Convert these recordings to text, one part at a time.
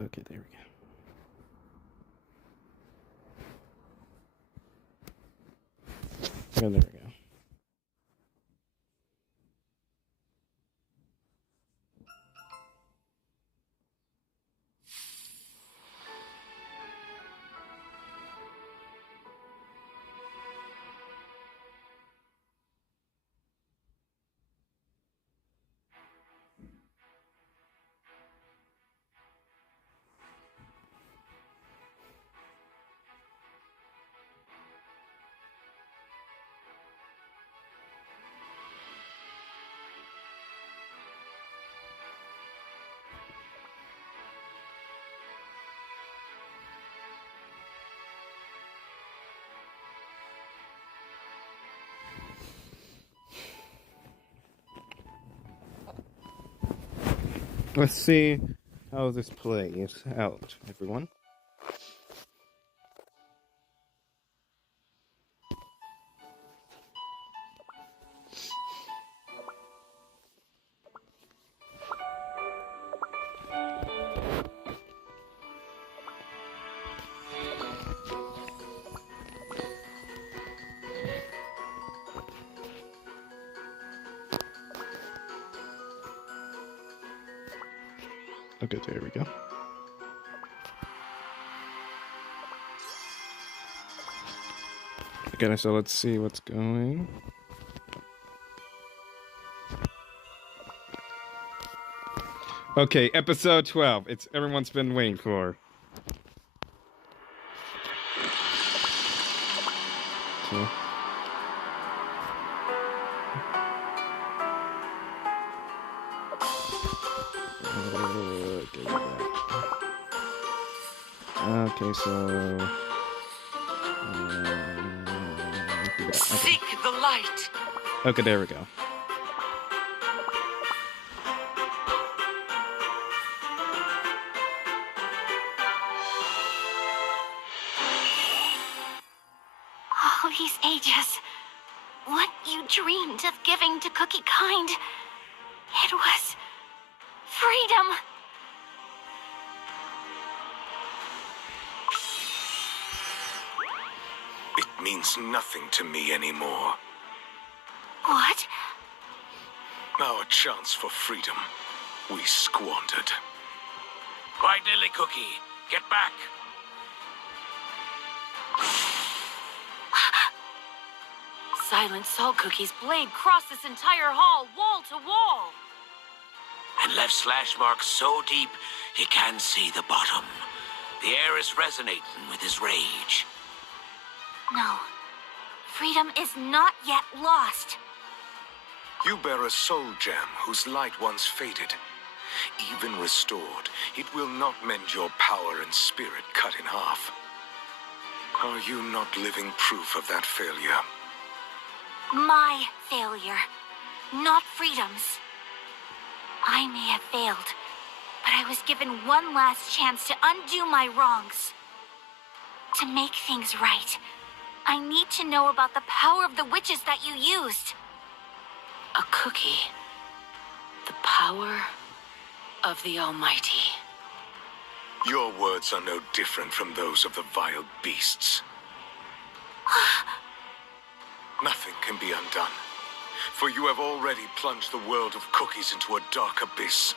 Okay, there we go. And there we go. Let's see how this plays out, everyone. Okay, there we go. Okay, so let's see what's going. Okay, episode 12. It's everyone's been waiting for. So. Okay, so seek the light. Okay, there we go. All these ages, what you dreamed of giving to Cookie kind, it was freedom. It means nothing to me anymore. What? Our chance for freedom, we squandered. Quite nearly, Cookie. Get back. Silent Salt Cookie's blade crossed this entire hall, wall to wall. And left slash marks so deep, he can see the bottom. The air is resonating with his rage. No. Freedom is not yet lost. You bear a soul gem whose light once faded. Even restored, it will not mend your power and spirit cut in half. Are you not living proof of that failure? My failure, not Freedom's. I may have failed, but I was given one last chance to undo my wrongs. To make things right, I need to know about the power of the witches that you used. A cookie. The power of the Almighty. Your words are no different from those of the vile beasts. Nothing can be undone, for you have already plunged the world of cookies into a dark abyss.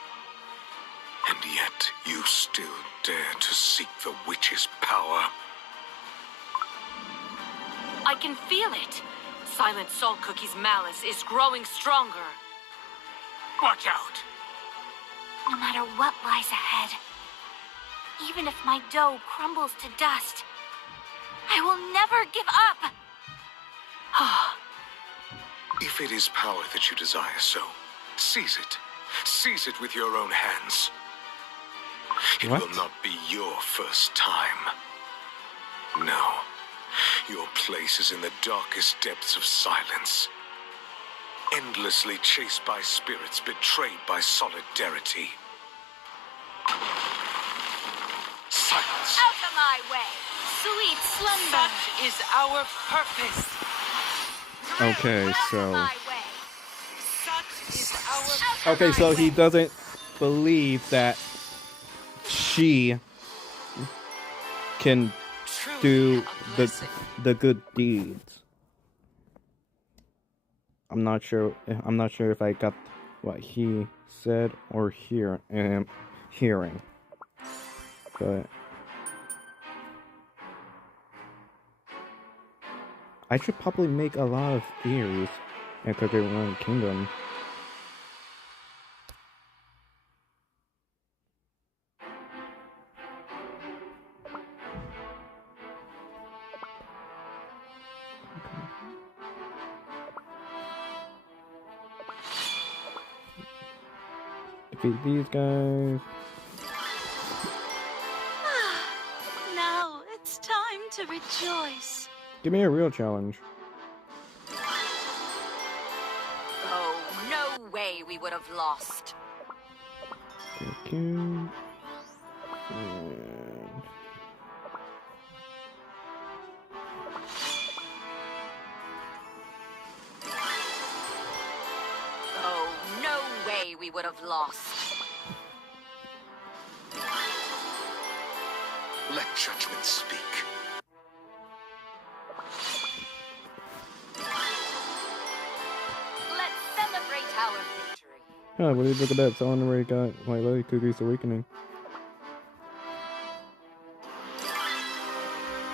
And yet, you still dare to seek the witch's power. I can feel it. Silent Salt Cookie's malice is growing stronger. Watch out. No matter what lies ahead, even if my dough crumbles to dust, I will never give up. If it is power that you desire so, seize it. Seize it with your own hands. It What? will not be your first time. No. Your place is in the darkest depths of silence. Endlessly chased by spirits betrayed by solidarity. Silence. Out of my way! Sweet slumber! Such is our purpose. Okay, so My way! Such is our okay, so he doesn't believe that she can do the good deeds. I'm not sure if I got what he said or hearing, but I should probably make a lot of theories in CookieRun Kingdom. Defeat these guys. Now it's time to rejoice. Give me a real challenge. Oh, no way we would have lost. Thank you. And Oh, no way we would have lost. Let judgment speak. Let's celebrate our victory. what do you look at that? Someone already got my Lily Cookie's Awakening.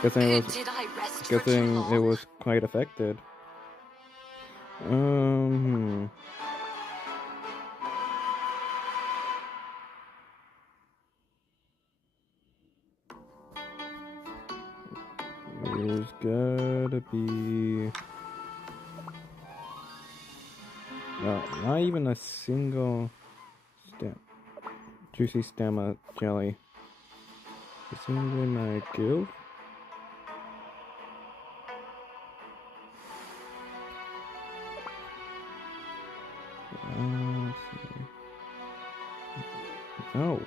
Guessing Did I rest for too guessing long? it was quite affected. There's gotta be not even a single juicy stamina jelly. Is it in my guild? Let's see. No.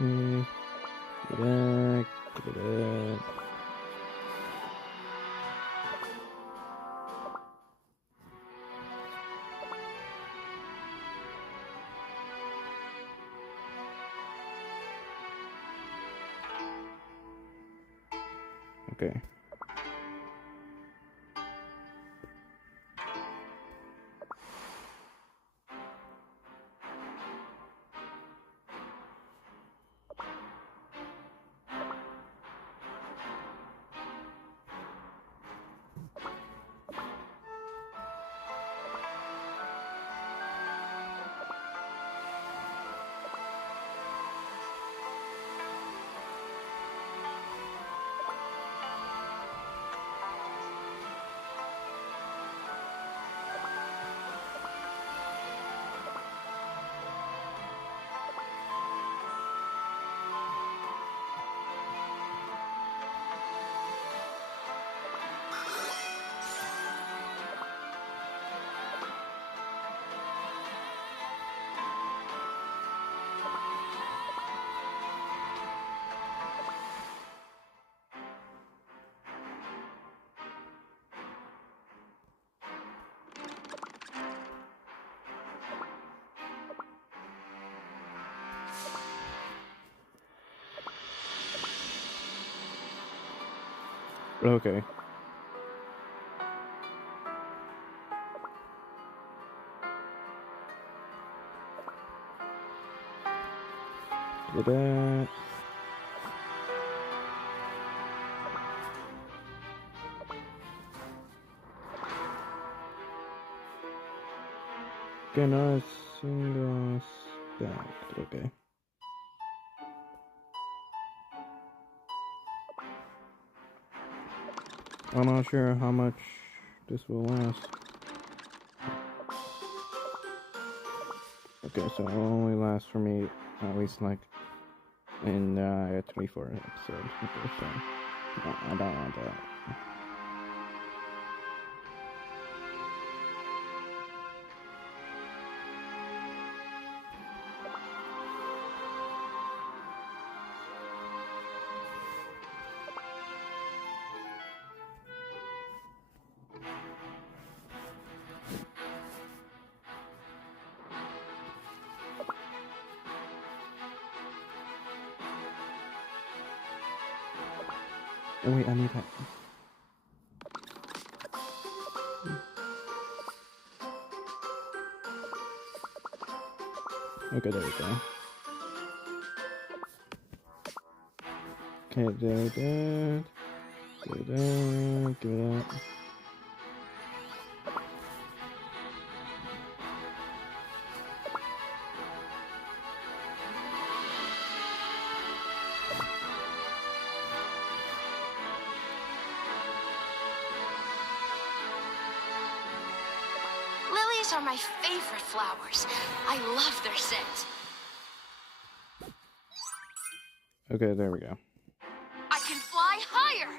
Okay. Get back. Get back. Okay. Okay. Look at that. Okay, not a single stack. Okay. I'm not sure how much this will last. Okay, so it'll only last for me at least like in 24 episodes. Okay, so no, I don't want that. Oh wait, I need that. Okay, there we go. Okay, do that. Do that. Do that. Lilies are my favorite flowers. I love their scent. Okay, there we go. I can fly higher.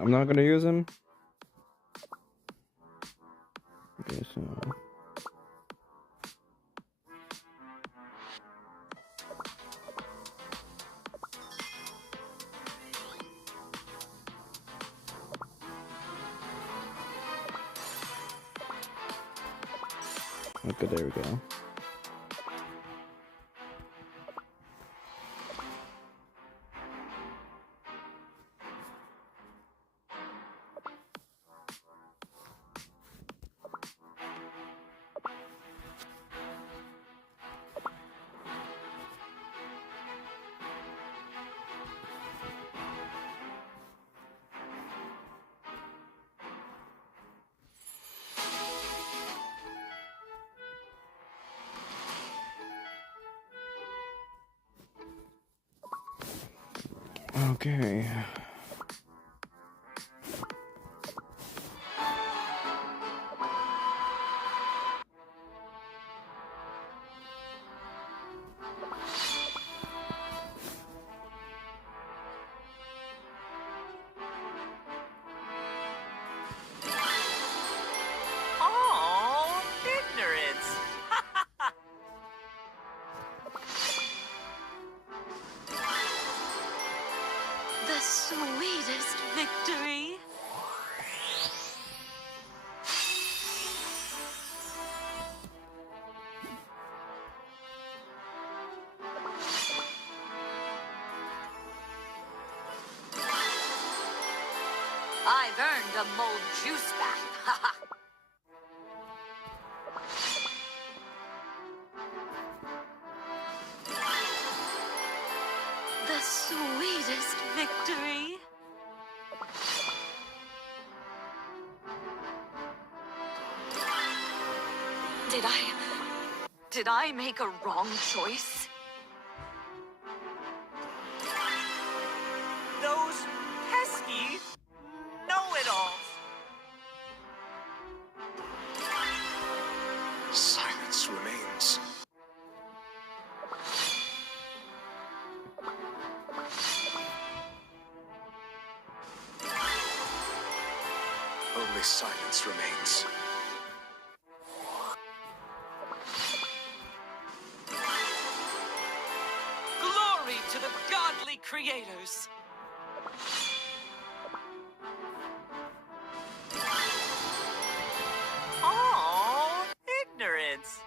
I'm not gonna use him. Okay, so. Okay, there we go. Okay. Oh, ignorance. The sweetest victory. I've earned a mold juice bath. The sweetest victory. Did I make a wrong choice? Those pesky know-it-alls. Silence remains. Only silence remains. Glory to the godly creators. Oh, ignorance.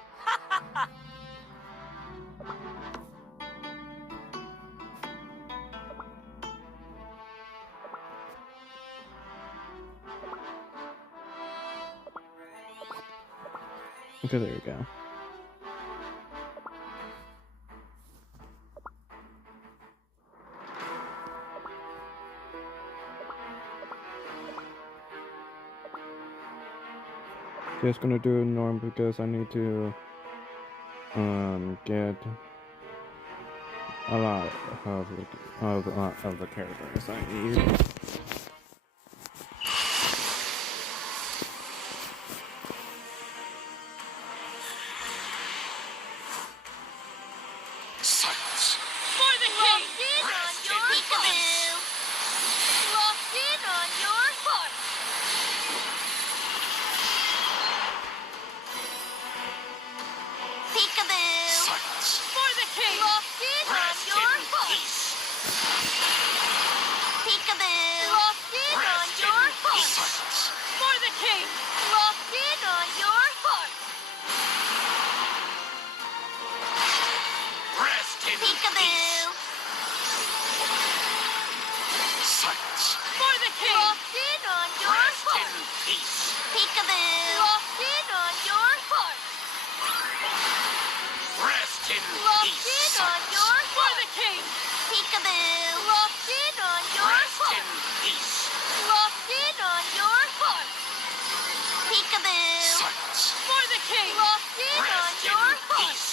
Okay, there we go. Just gonna do norm because I need to get a lot of the characters I need. Silence. For the king! Locked in on your peekaboo! Locked in on your heart! Peekaboo! Silence. For the king! Locked in on your heart! Peekaboo! Locked in on your heart! Silence. For the king! Locked in on your heart! Locked in on your Rest in heart. peace. Peekaboo. Locked in on your heart. Rest in Locked peace. in on your For heart. the king! Peekaboo. Locked in on your Rest in heart. peace. Locked in on your heart. Peekaboo. Silence. For the king! Locked in on Rest in your heart. peace.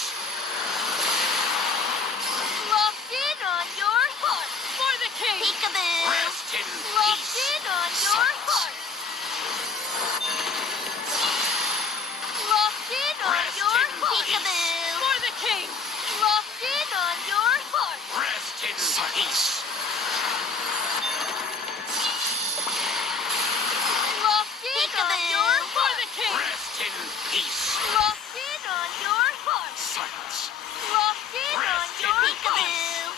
Locked in on your heart. For the king! Peekaboo. Rest in Locked peace. in on your heart. Locked in on Rest your in heart. Peekaboo. For the king! Locked in on your heart. Rest in peace. Locked in on your For heart. the king! Rest in peace. Locked in on your heart. Silence. Locked in on Rest in your peace. heart. Peekaboo.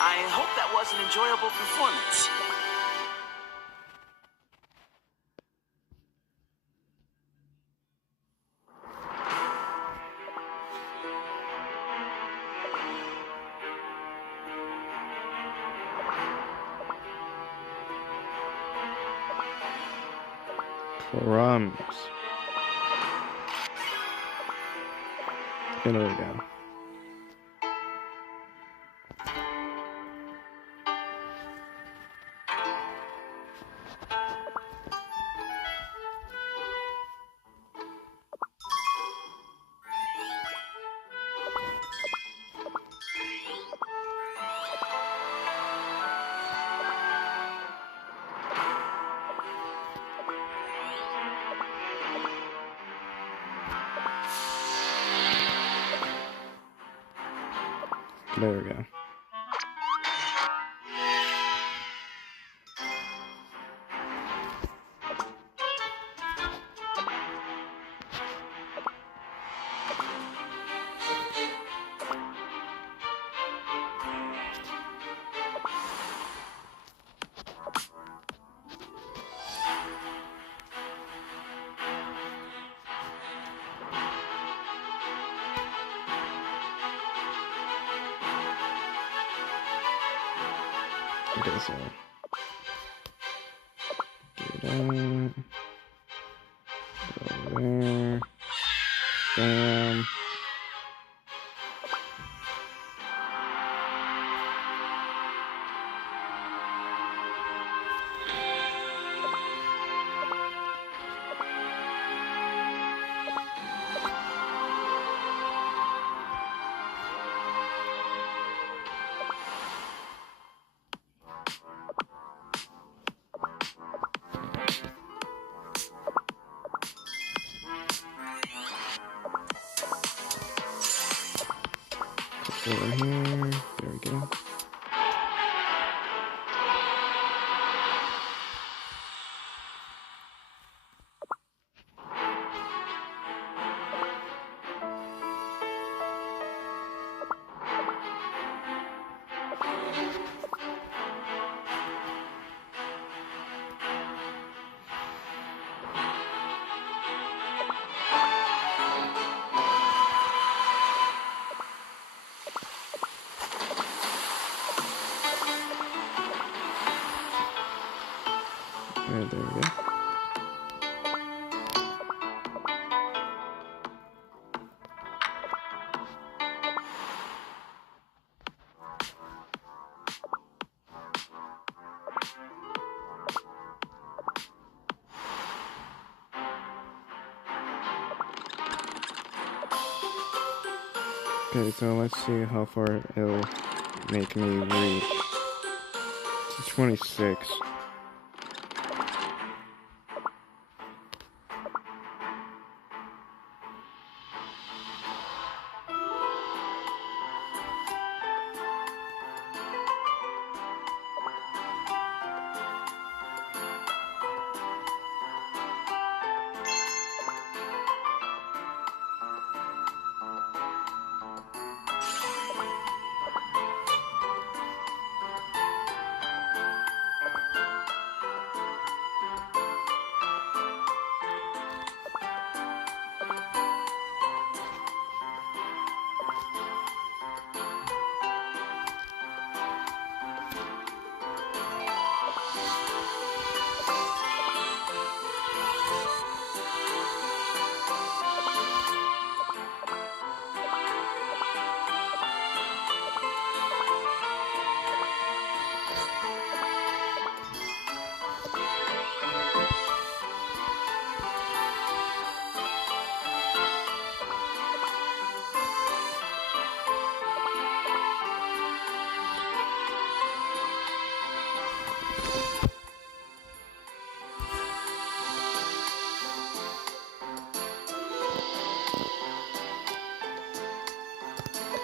I hope that was an enjoyable performance. Crumbs. Okay, there we go. There we go. Okay, so do that. Go there. Bam. Over here. There we go. Alright, there we go. Okay, so let's see how far it'll make me reach. It's 26.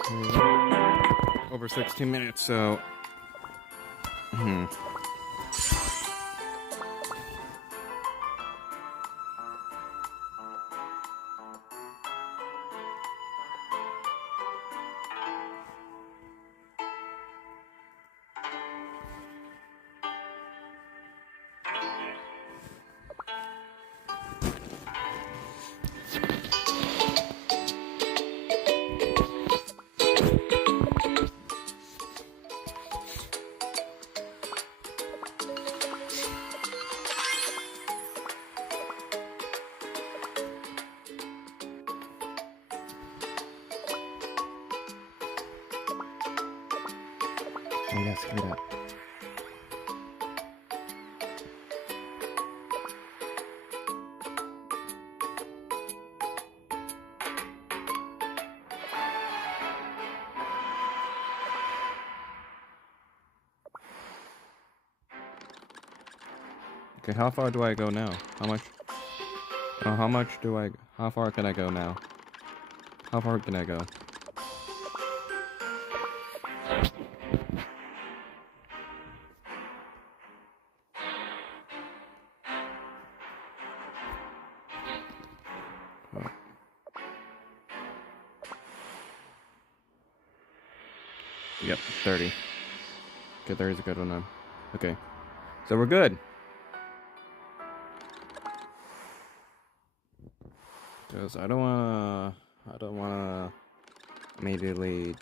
Over 16 minutes, so... Oh yes, give me that. Okay, how far do I go now? How much? How far can I go now? How far can I go? Oh. Yep, 30. Okay, 30 is a good one then. Okay, so we're good. Because I don't wanna immediately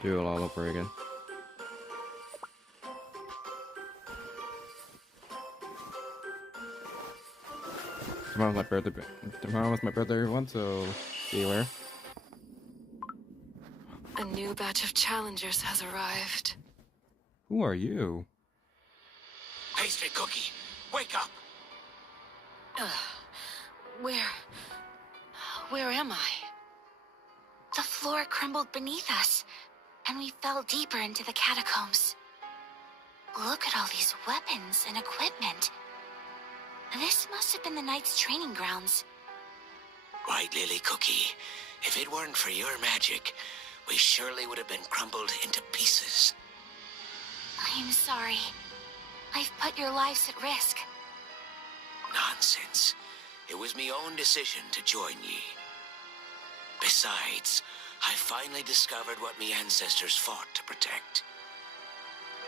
do it all over again. Tomorrow's my birthday. Tomorrow was my birthday, everyone. So be aware. A new batch of challengers has arrived. Who are you? Pastry Cookie, wake up! Where am I? The floor crumbled beneath us, and we fell deeper into the catacombs. Look at all these weapons and equipment. This must have been the Knight's training grounds. White Lily Cookie, if it weren't for your magic, we surely would have been crumbled into pieces. I am sorry. I've put your lives at risk. Nonsense. It was me own decision to join ye. Besides, I finally discovered what me ancestors fought to protect.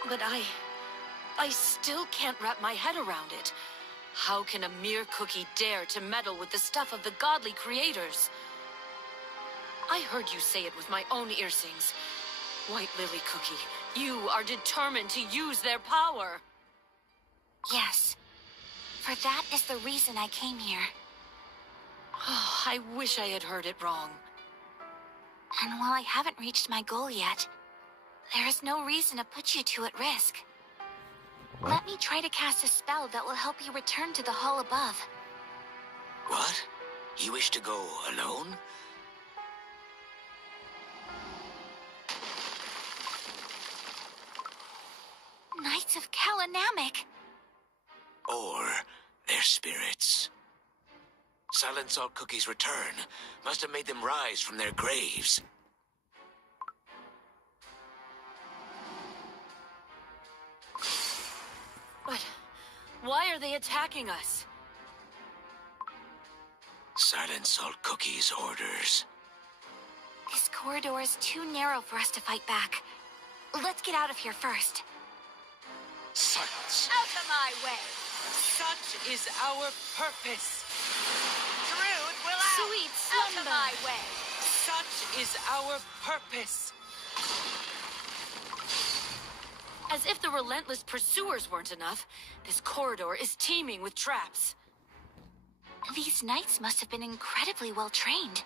But I still can't wrap my head around it. How can a mere cookie dare to meddle with the stuff of the godly creators? I heard you say it with my own earsings. White Lily Cookie, you are determined to use their power. Yes. For that is the reason I came here. Oh, I wish I had heard it wrong. And while I haven't reached my goal yet, there is no reason to put you two at risk. What? Let me try to cast a spell that will help you return to the hall above. What? You wish to go alone? Knights of Kalanamic! Or their spirits. Silent Salt Cookie's return must have made them rise from their graves. But why are they attacking us? Silent Salt Cookie's orders. This corridor is too narrow for us to fight back. Let's get out of here first. Silence. Out of my way! Such is our purpose. Truth will out! Sweet Out of slumber. my way! Such is our purpose. As if the relentless pursuers weren't enough, this corridor is teeming with traps. These knights must have been incredibly well trained.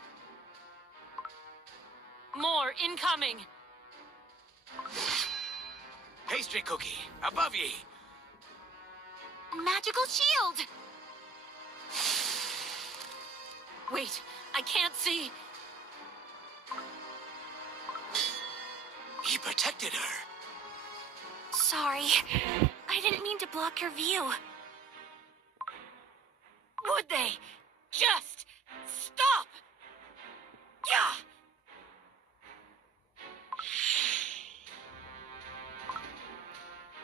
More incoming! Pastry Cookie, above ye. Magical shield! Wait, I can't see. He protected her. Sorry. I didn't mean to block your view. Would they just stop? Yeah!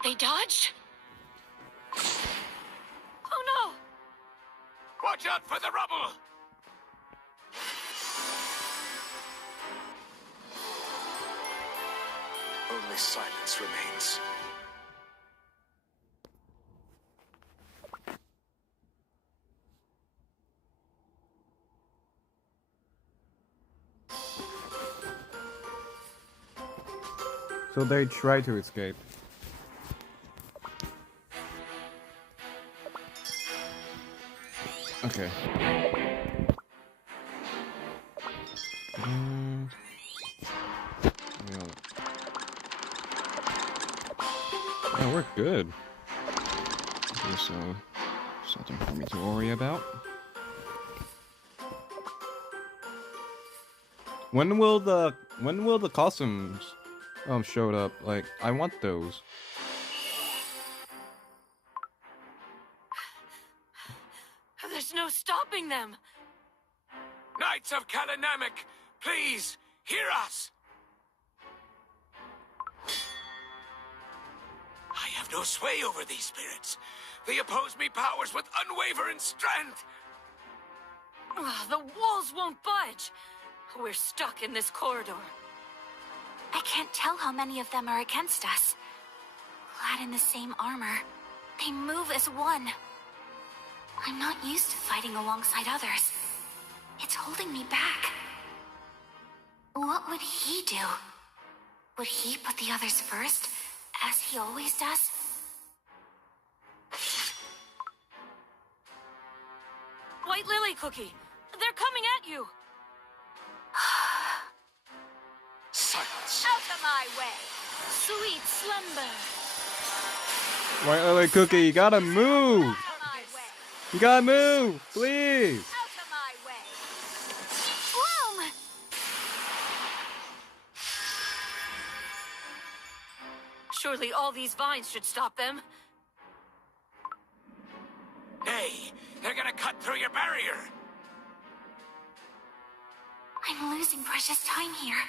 They dodged? Oh no! Watch out for the rubble! Only silence remains. So they try to escape. Okay. Yeah, we're good. Okay, so something for me to worry about. When will the costumes show up? Like, I want those. There's no stopping them. Knights of Kalinamic, please, hear us! I have no sway over these spirits. They oppose me powers with unwavering strength. The walls won't budge. We're stuck in this corridor. I can't tell how many of them are against us. Clad in the same armor, they move as one. I'm not used to fighting alongside others. It's holding me back. What would he do? Would he put the others first, as he always does? White Lily Cookie, they're coming at you. Silence. Out of my way. Sweet slumber. White Lily Cookie, you gotta move! Out of my way. You gotta move, please! Out of my way. Bloom! Surely all these vines should stop them. Nay, they're gonna cut through your barrier. I'm losing precious time here.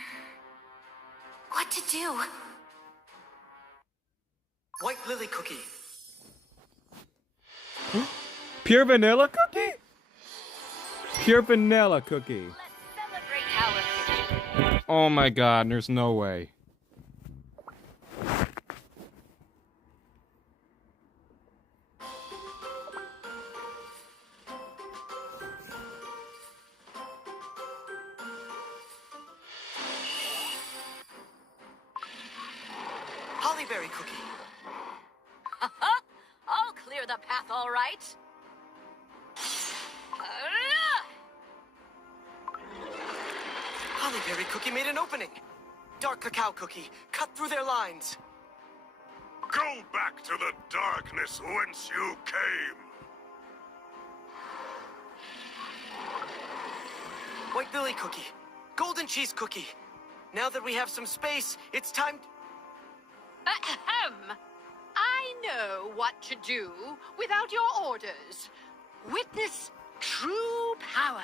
What to do? White Lily Cookie. Pure vanilla cookie? Pure vanilla cookie. Let's celebrate our victory. Oh my god, there's no way. Hollyberry Cookie. I'll clear the path, all right. Hollyberry Cookie made an opening. Dark Cacao Cookie, cut through their lines. Go back to the darkness whence you came. White Lily Cookie. Golden Cheese Cookie. Now that we have some space, it's time... Ahem. I know what to do without your orders. Witness true power.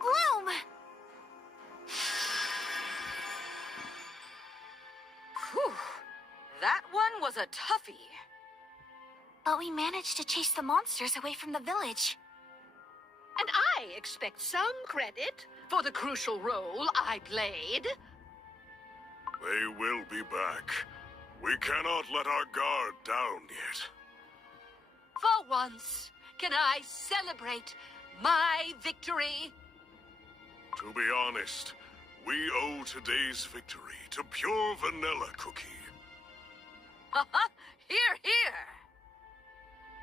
Bloom! Whew. That one was a toughie. But we managed to chase the monsters away from the village. And I expect some credit for the crucial role I played. They will be back. We cannot let our guard down yet. For once, can I celebrate my victory? To be honest, we owe today's victory to Pure Vanilla Cookie. Here, here.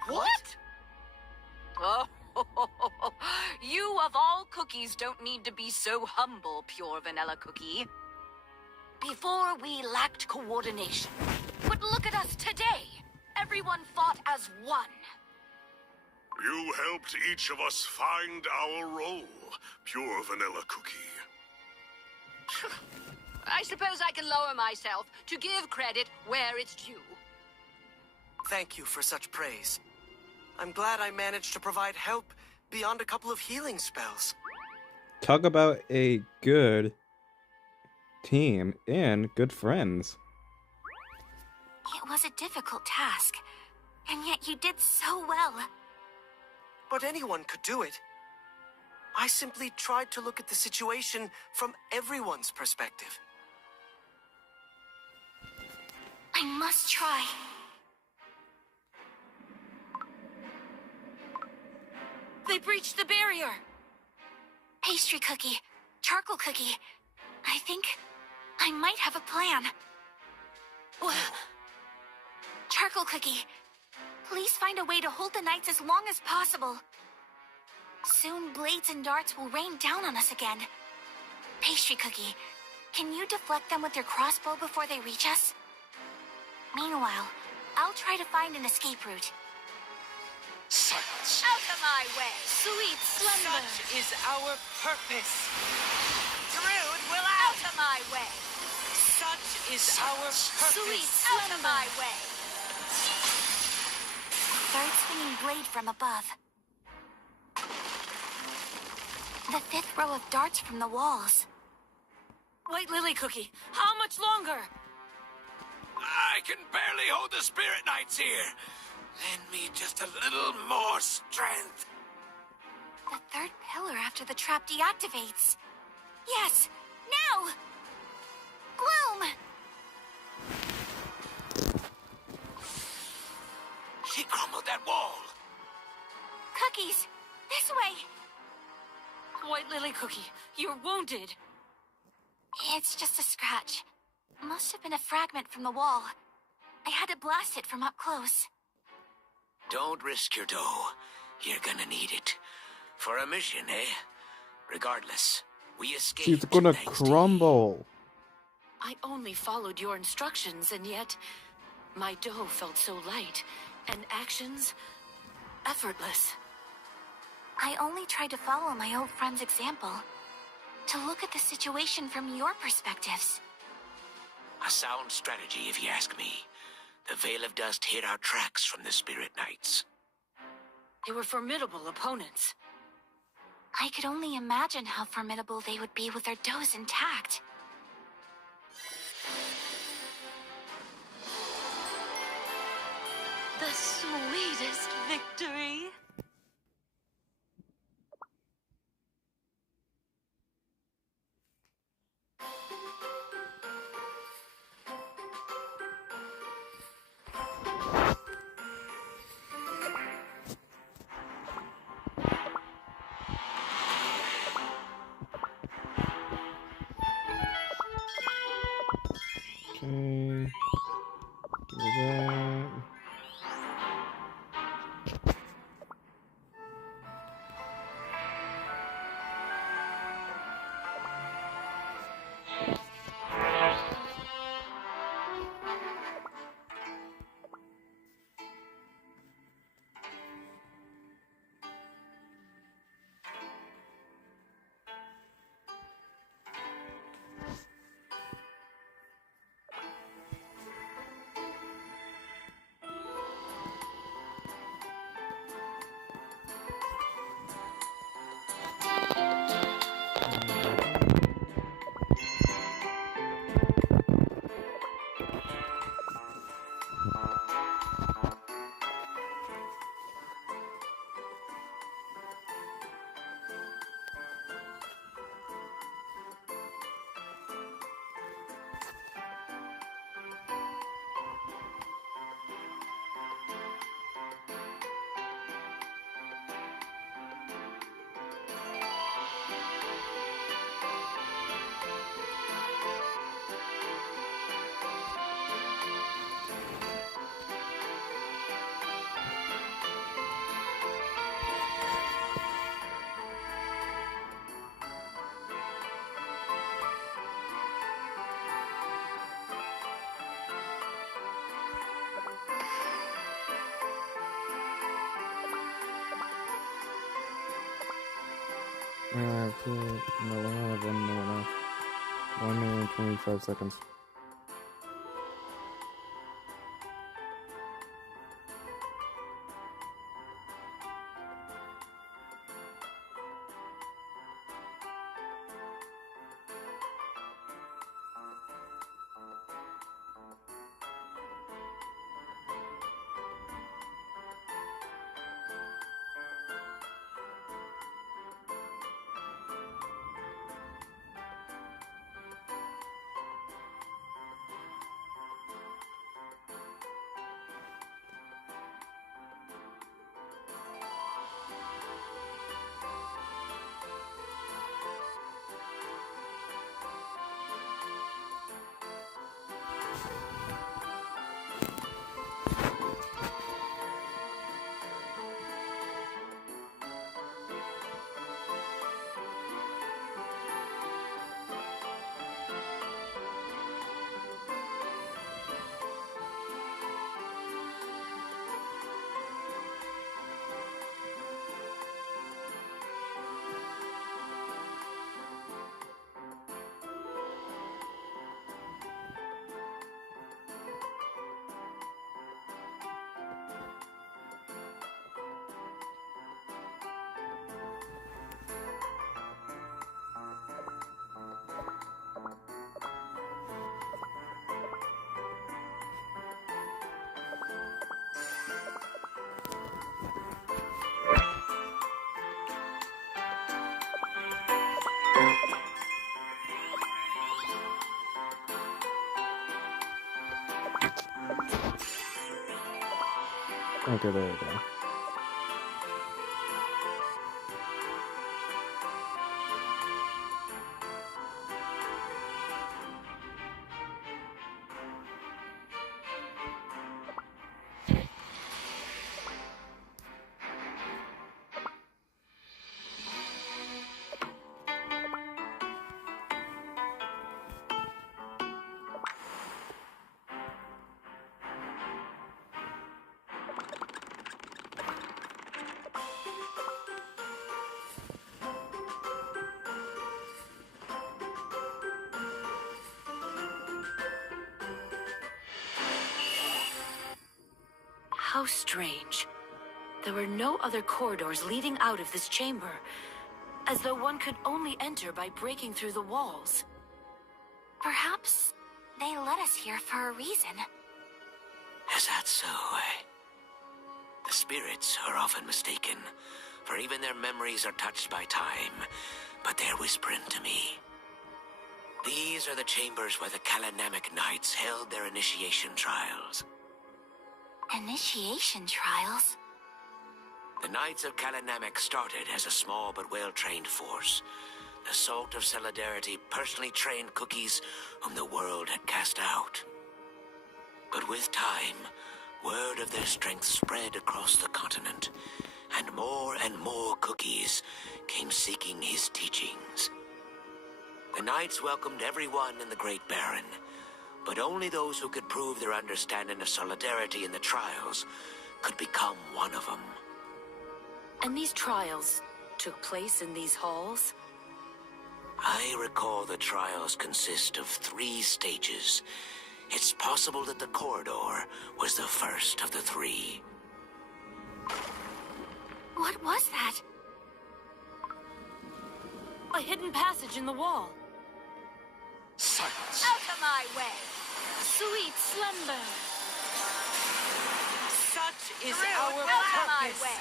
What? Oh, you of all cookies don't need to be so humble, Pure Vanilla Cookie. Before we lacked coordination. But look at us today. Everyone fought as one. You helped each of us find our role, Pure Vanilla Cookie. I suppose I can lower myself to give credit where it's due. Thank you for such praise. I'm glad I managed to provide help beyond a couple of healing spells. Talk about a good team and good friends. It was a difficult task, and yet you did so well. But anyone could do it. I simply tried to look at the situation from everyone's perspective. I must try. They breached the barrier! Pastry cookie, charcoal cookie. I think I might have a plan. Charcoal cookie, please find a way to hold the knights as long as possible. Soon blades and darts will rain down on us again. Pastry cookie, can you deflect them with your crossbow before they reach us? Meanwhile, I'll try to find an escape route. Silence. Out of my way. Sweet slumber. Such is our purpose. Truth will out of my way. Such is our Sweet purpose. Out of my way. Third swinging blade from above. The fifth row of darts from the walls. White Lily Cookie, how much longer? I can barely hold the Spirit Knights here. Lend me just a little more strength. The third pillar after the trap deactivates. Yes, now! Gloom! She crumbled that wall. Cookies, this way! White Lily Cookie, you're wounded. It's just a scratch. Must have been a fragment from the wall. I had to blast it from up close. Don't risk your dough. You're gonna need it. For a mission, eh? Regardless, we escaped. She's gonna thanks to you. crumble. I only followed your instructions, and yet my dough felt so light, and actions effortless. I only tried to follow my old friend's example. To look at the situation from your perspectives. A sound strategy, if you ask me. The Veil of Dust hid our tracks from the Spirit Knights. They were formidable opponents. I could only imagine how formidable they would be with their doughs intact. The sweetest victory. Okay. Do that. I have to. No, I have 1 minute left. 1 minute and 25 seconds. Okay, there we go. How strange. There were no other corridors leading out of this chamber, as though one could only enter by breaking through the walls. Perhaps they led us here for a reason. Is that so? The spirits are often mistaken, for even their memories are touched by time, but they're whispering to me. These are the chambers where the Kalanamic Knights held their initiation trials. Initiation trials? The Knights of Kalanamic started as a small but well-trained force. The Salt of Solidarity personally trained cookies whom the world had cast out. But with time, word of their strength spread across the continent, and more cookies came seeking his teachings. The Knights welcomed everyone in the Great Baron, but only those who could prove their understanding of solidarity in the trials could become one of them. And these trials took place in these halls? I recall the trials consist of 3 stages. It's possible that the corridor was the first of the 3. What was that? A hidden passage in the wall. Silence! Out of my way! Sweet slumber. Such is Through, our out of my purpose. way!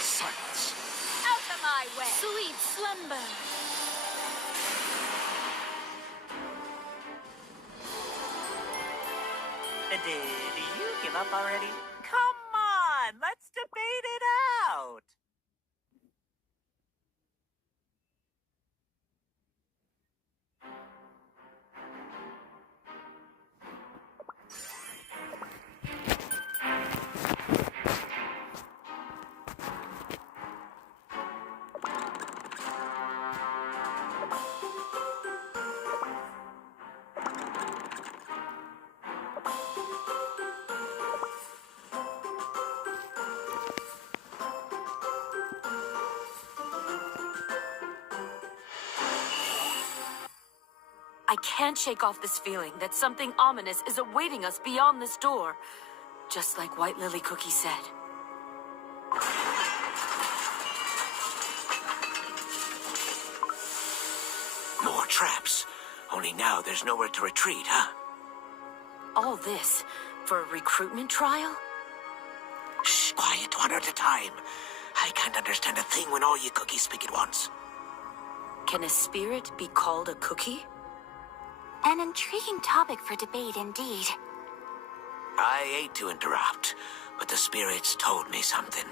Silence! Out of my way! Sweet slumber. Did you give up already? Come on, let's debate it out. I can't shake off this feeling that something ominous is awaiting us beyond this door. Just like White Lily Cookie said. More traps. Only now there's nowhere to retreat, huh? All this for a recruitment trial? Shh, quiet, one at a time. I can't understand a thing when all you cookies speak at once. Can a spirit be called a cookie? An intriguing topic for debate indeed. I hate to interrupt, but the spirits told me something.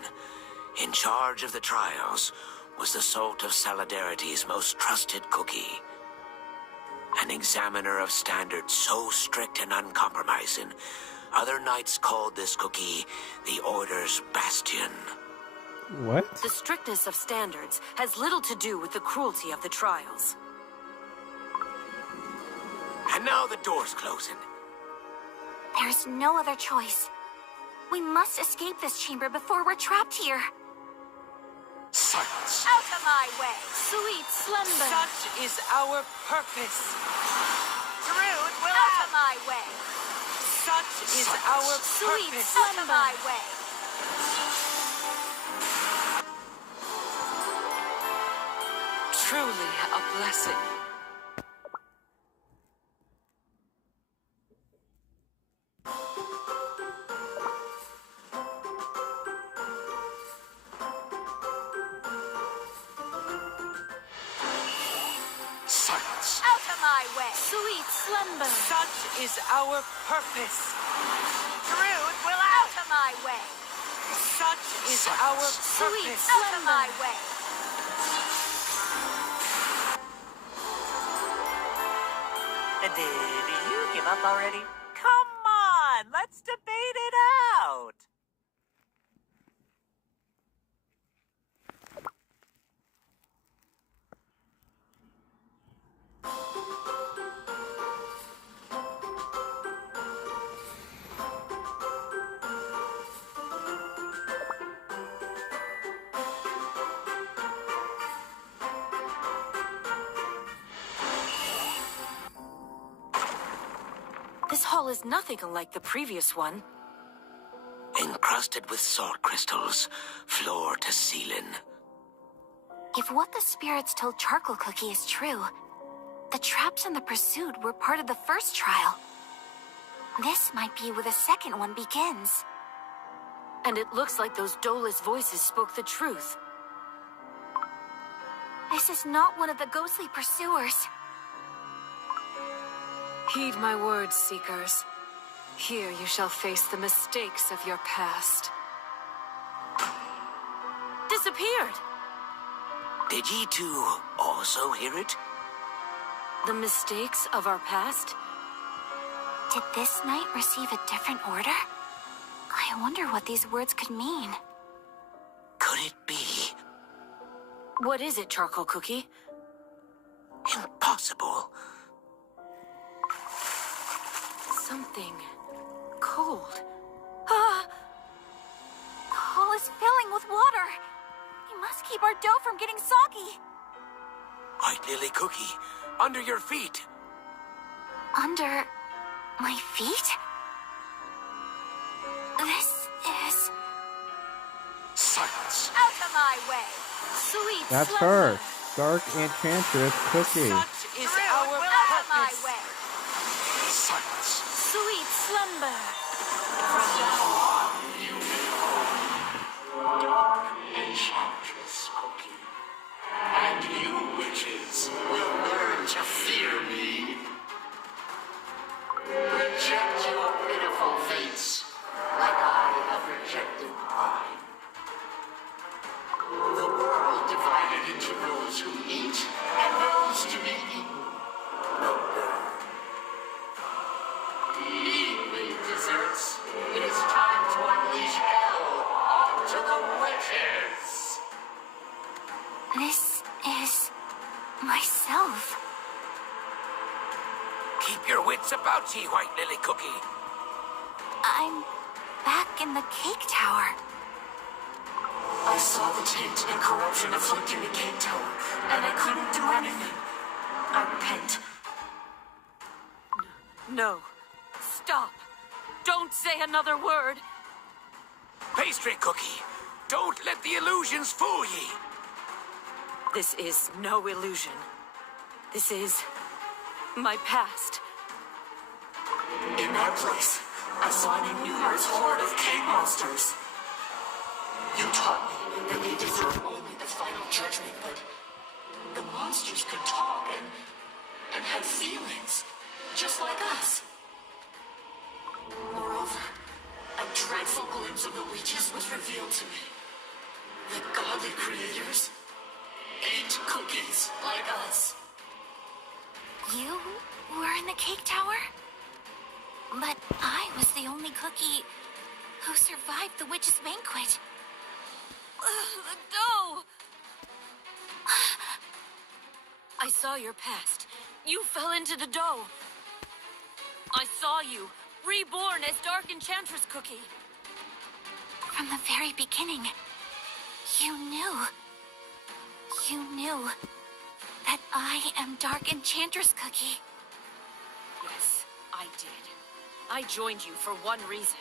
In charge of the trials was the Salt of Solidarity's most trusted cookie. An examiner of standards so strict and uncompromising, other knights called this cookie the Order's Bastion. What? The strictness of standards has little to do with the cruelty of the trials. And now the door's closing. There's no other choice. We must escape this chamber before we're trapped here. Silence! Out of my way! Sweet slumber. Such is our purpose. Through, will out of my way! Such is Silence. our Sweet purpose. Out of my way! Truly a blessing. Silence! Out of my way! Sweet slumber. Such is our purpose. Through, will out of my way! is Silence. our Sweet purpose. Out of my way. Did you give up already? Come on, let's debate it out. This hall is nothing unlike the previous one. Encrusted with salt crystals, floor to ceiling. If what the spirits told Charcoal Cookie is true, the traps in the pursuit were part of the first trial. This might be where the second one begins. And it looks like those Dola's voices spoke the truth. This is not one of the ghostly pursuers. Heed my words, Seekers. Here you shall face the mistakes of your past. Disappeared! Did ye two also hear it? The mistakes of our past? Did this knight receive a different order? I wonder what these words could mean. Could it be? What is it, Charcoal Cookie? Impossible. Something cold. Ah! The hall is filling with water. We must keep our dough from getting soggy. White Lily Cookie, under your feet. Under my feet? This is... Silence. Out of my way. Sweet That's slumber. her. Dark Enchantress Cookie. Such is Through our will out of my purpose. way. Silence. Sweet slumber. Enchantress Cookie. And you witches will learn to fear me. Reject your pitiful fates, like I have rejected mine. The world divided into those who eat and those to be eaten. The burn. Evening desserts. It is time to unleash hell onto the witches. This is... myself. Keep your wits about ye, White Lily Cookie. I'm back in the cake tower. I saw the taint and corruption afflicting the cake tower, and I couldn't do anything. I repent. No. Stop. Don't say another word. Pastry Cookie, don't let the illusions fool ye. This is no illusion. This is my past. In that place, I saw an innumerous horde of cave monsters. You taught me that they deserve only the final judgment, but the monsters could talk and had feelings, just like us. Moreover, a dreadful glimpse of the witches was revealed to me. The godly creators ate cookies like us. You were in the cake tower? But I was the only cookie who survived the witch's banquet. The dough! I saw your past. You fell into the dough. I saw you, reborn as Dark Enchantress Cookie. From the very beginning, you knew. You knew that I am Dark Enchantress Cookie. Yes, I did. I joined you for one reason.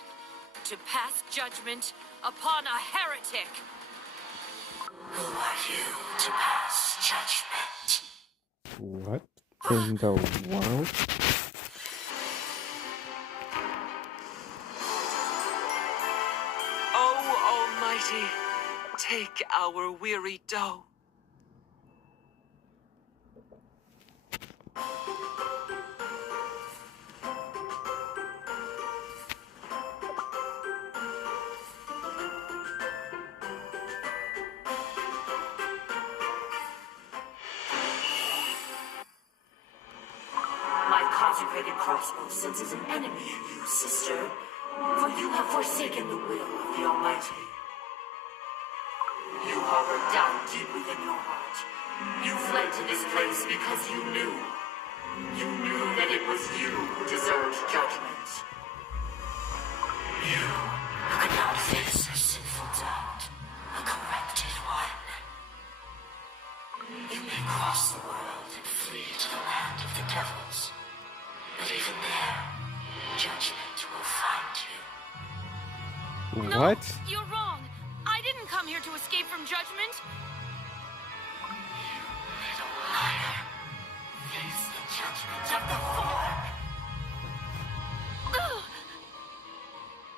To pass judgment upon a heretic. Who are you to pass judgment? What in the world? Oh, Almighty, take our weary dough. consecrated crossbow senses an enemy in you, sister. For you have forsaken the will of the Almighty. You harbor doubt deep within your heart. You fled to this place because you knew. You knew that it was you who deserved judgment. You could not face a sinful doubt, a corrupted one. You may cross the world and flee to the land of the devils. But even there, judgment will find you. What? No, you're wrong. I didn't come here to escape from judgment. You little liar. Face the judgment of the Four.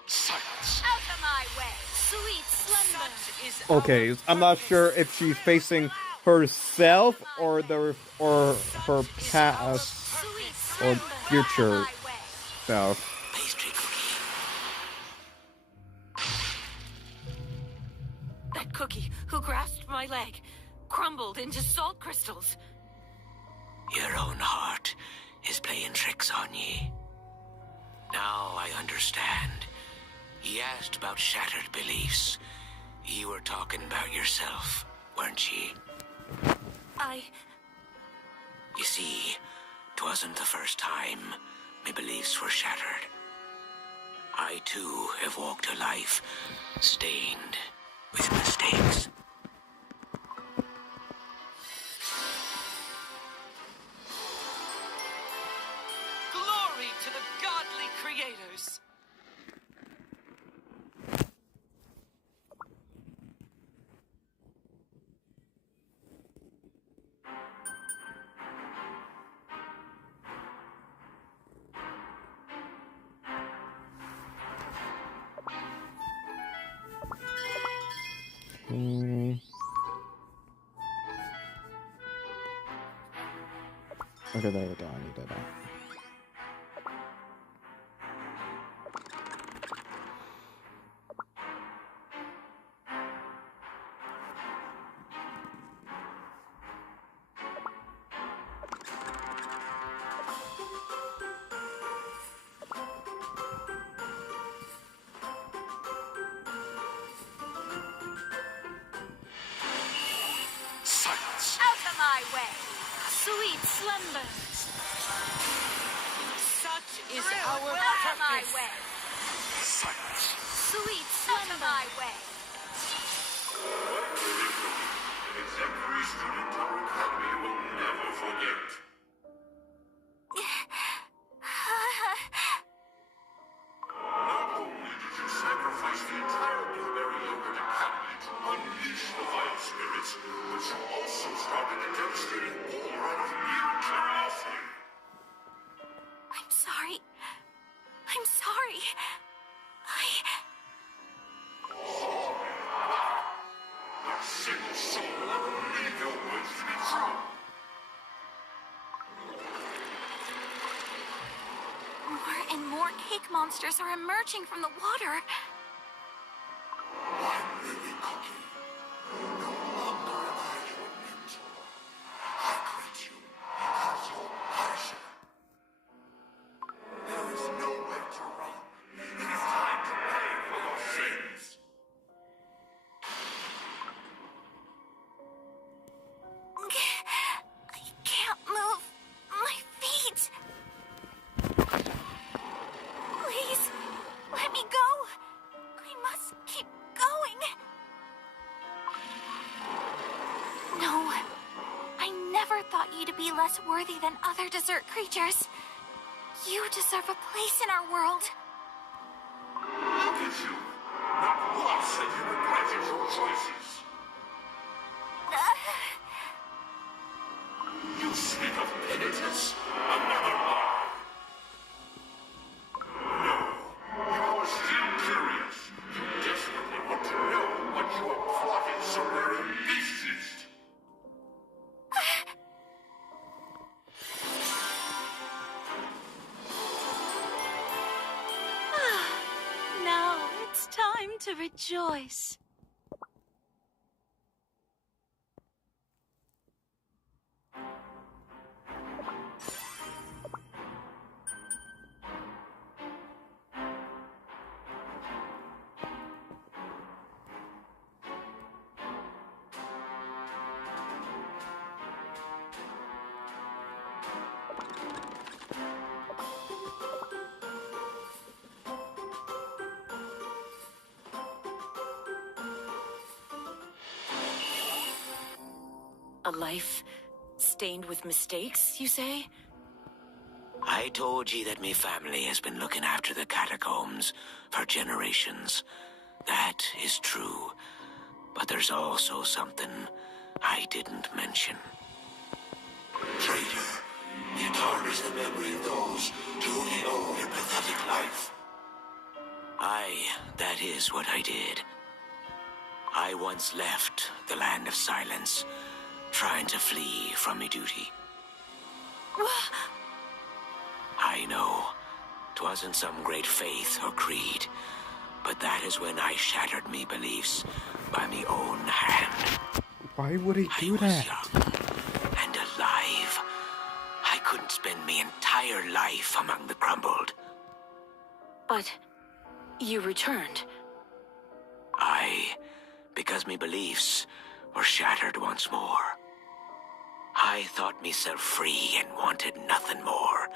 Silence. Out of my way. Sweet slumber. Such is Okay, I'm not sure if she's facing herself or her past Sweet or slumber. future self. Pastry cookie. That cookie who grasped my leg crumbled into salt crystals. Your own heart is playing tricks on ye. Now I understand. Ye asked about shattered beliefs. Ye were talking about yourself, weren't ye? You see, 'twasn't the first time my beliefs were shattered. I too have walked a life stained with mistakes. glory to the godly creators. Okay, there we go. I needed that. Silence. Out of my way. Sweet slumber. Such is Out our of my purpose. way. Silence. Sweet Out of slumber. my way. It's every student our academy will never forget. Not only did you sacrifice the entire Blueberry Yogurt Academy to unleash the vile spirits, but you also started a devastating war out of mere curiosity. I'm sorry. I'm sorry. Not a single soul ever believed your words to be true. More and more cake monsters are emerging from the water. I'm Lily Cookie. No longer am I your mentor. I quit you because you're harsher. There is nowhere to run. It is time to pay for your sins. I can't move my feet. Please, let me go. I must keep going. No, I never thought you to be less worthy than other dessert creatures. You deserve a place in our world. Look at you. Not once have you regretted your choices. You speak of penitence? Another lie. No, you are still curious. You desperately want to know what you are plotting so very least. Now it's time to rejoice. A life stained with mistakes, you say? I told ye that me family has been looking after the catacombs for generations. That is true. But there's also something I didn't mention. Traitor, you tarnish the memory of those to whom you owe your pathetic life. Aye, that is what I did. I once left the land of silence, trying to flee from me duty. I know, 'twasn't some great faith or creed, but that is when I shattered me beliefs by me own hand. Why would he do I was that? young and alive. I couldn't spend my entire life among the crumbled. But you returned. Aye, because me beliefs were shattered once more. I thought myself free and wanted nothing more.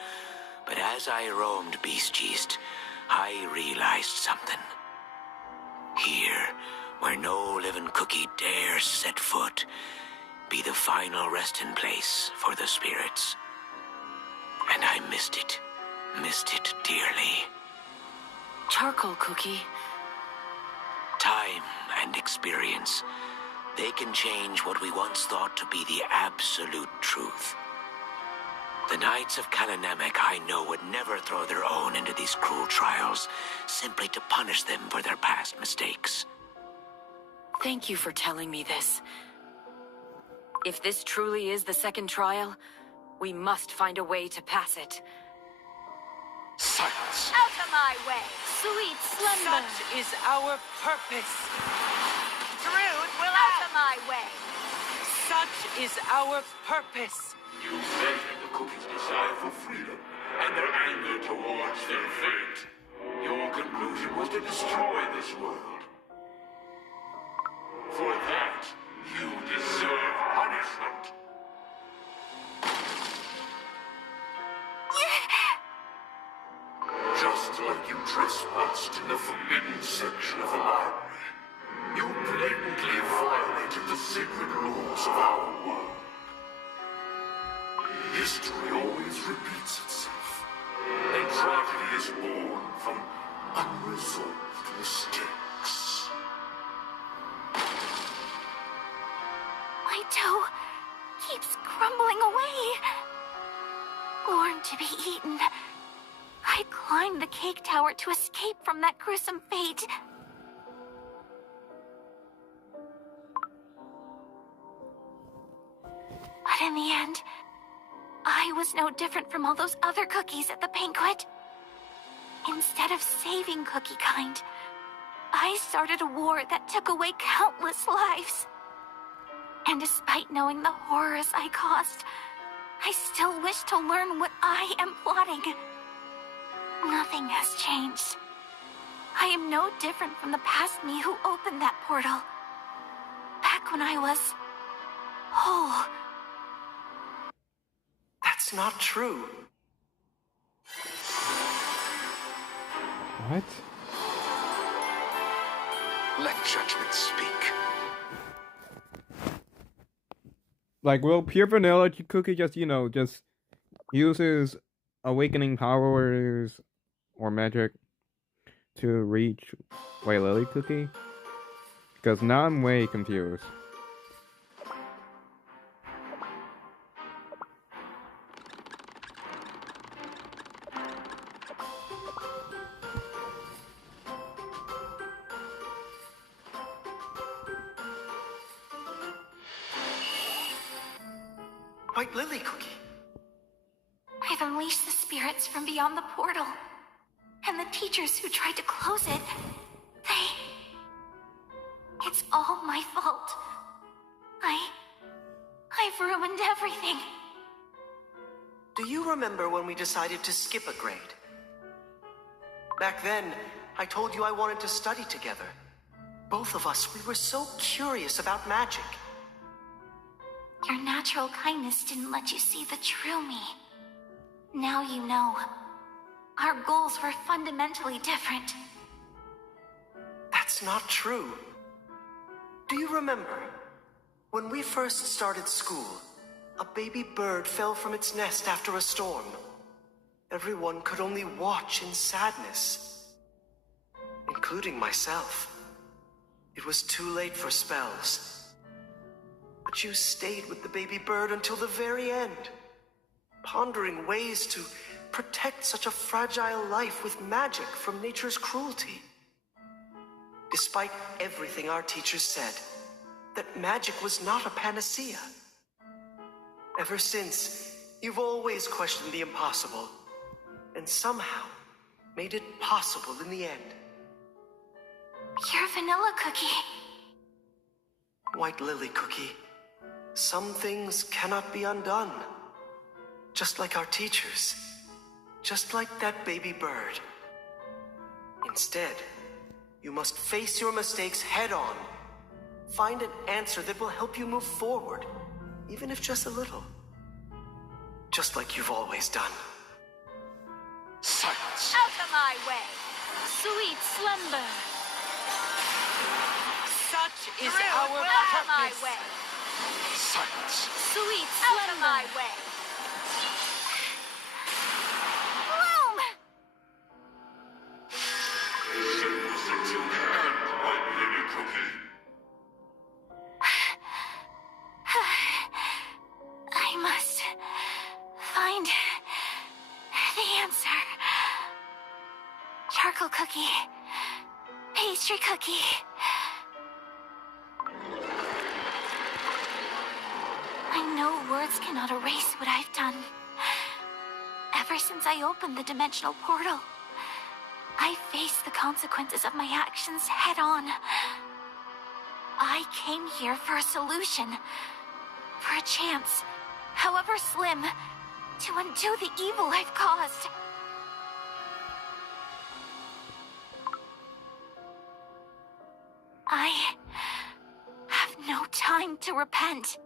But as I roamed Beast East, I realized something. Here, where no living cookie dares set foot, be the final resting place for the spirits. And I missed it dearly. Charcoal Cookie. Time and experience, they can change what we once thought to be the absolute truth. The Knights of Kalanamek, I know, would never throw their own into these cruel trials, simply to punish them for their past mistakes. Thank you for telling me this. If this truly is the second trial, we must find a way to pass it. Silence! Out of my way! Sweet slumber. Such is our purpose. Rude, will out of my way! Such is our purpose. You vented the cookies' desire for freedom and their anger towards their fate. Your conclusion was to destroy this world. For that, you deserve punishment. Just like you trespassed in the forbidden section of the library, you blatantly violated the sacred laws of our world. History always repeats itself, and tragedy is born from unresolved mistakes. My toe keeps crumbling away. Born to be eaten. I climbed the cake tower to escape from that gruesome fate. But in the end, I was no different from all those other cookies at the banquet. Instead of saving Cookie Kind, I started a war that took away countless lives. And despite knowing the horrors I caused, I still wish to learn what I am plotting. Nothing has changed. I am no different from the past me who opened that portal. Back when I was whole. That's not true. What? Let judgment speak. Like, will pure vanilla cookie just, just uses awakening powers or magic to reach White Lily Cookie? Because now I'm way confused. White Lily Cookie. I've unleashed the spirits from beyond the portal. And the teachers who tried to close it, It's all my fault. I've ruined everything. Do you remember when we decided to skip a grade? Back then, I told you I wanted to study together. Both of us, we were so curious about magic. Your natural kindness didn't let you see the true me. Now you know. Our goals were fundamentally different. That's not true. Do you remember? When we first started school, a baby bird fell from its nest after a storm. Everyone could only watch in sadness, including myself. It was too late for spells. But you stayed with the baby bird until the very end, pondering ways to protect such a fragile life with magic from nature's cruelty. Despite everything our teachers said, that magic was not a panacea. Ever since, you've always questioned the impossible, and somehow made it possible in the end. You're Vanilla Cookie. White Lily Cookie, some things cannot be undone. Just like our teachers. Just like that baby bird. Instead, you must face your mistakes head on. Find an answer that will help you move forward, even if just a little. Just like you've always done. Silence! Out of my way! Sweet slumber. Such is Through our will out of my purpose. way! Silence! Sweet Out slumber. of my way! Bloom! Shameless until the end, White Lily Cookie. I must find the answer. Charcoal cookie. Pastry cookie. I know words cannot erase what I've done. Ever since I opened the dimensional portal, I faced the consequences of my actions head on. I came here for a solution, for a chance, however slim, to undo the evil I've caused. I have no time to repent.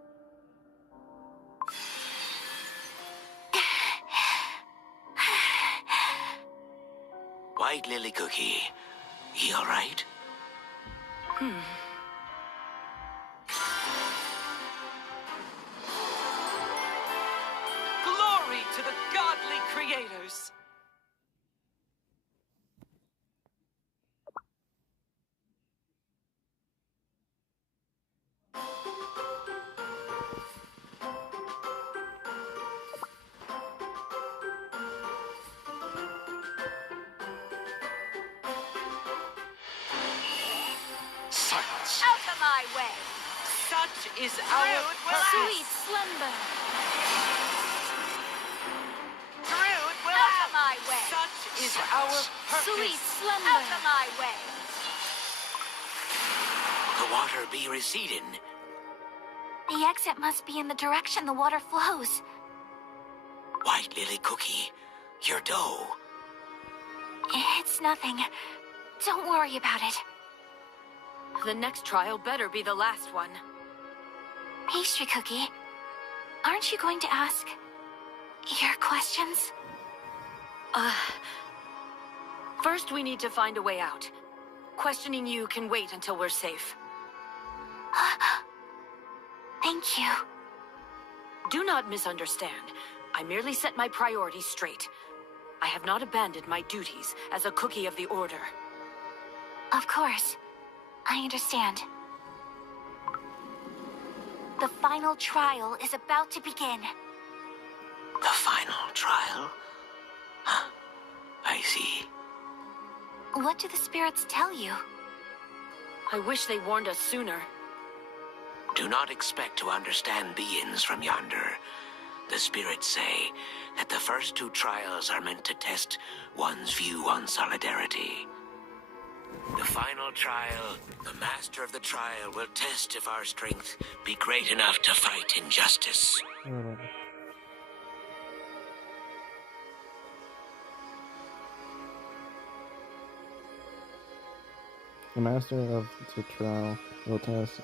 White Lily Cookie, you alright? Glory to the godly creators. Silence! Out of my way! Such is our Rude will Sweet purpose. slumber. Rude will out of my way! Such is our Sweet purpose. slumber. Out of my way! The water be receding. The exit must be in the direction the water flows. White Lily Cookie, your dough. It's nothing. Don't worry about it. The next trial better be the last one. Pastry cookie, aren't you going to ask your questions? First we need to find a way out. Questioning you can wait until we're safe. Thank you. Do not misunderstand. I merely set my priorities straight. I have not abandoned my duties as a cookie of the Order. Of course. I understand. The final trial is about to begin. The final trial? Huh. I see. What do the spirits tell you? I wish they warned us sooner. Do not expect to understand beings from yonder. The spirits say that the first two trials are meant to test one's view on solidarity. The final trial, the master of the trial will test if our strength be great enough to fight injustice. The master of the trial will test.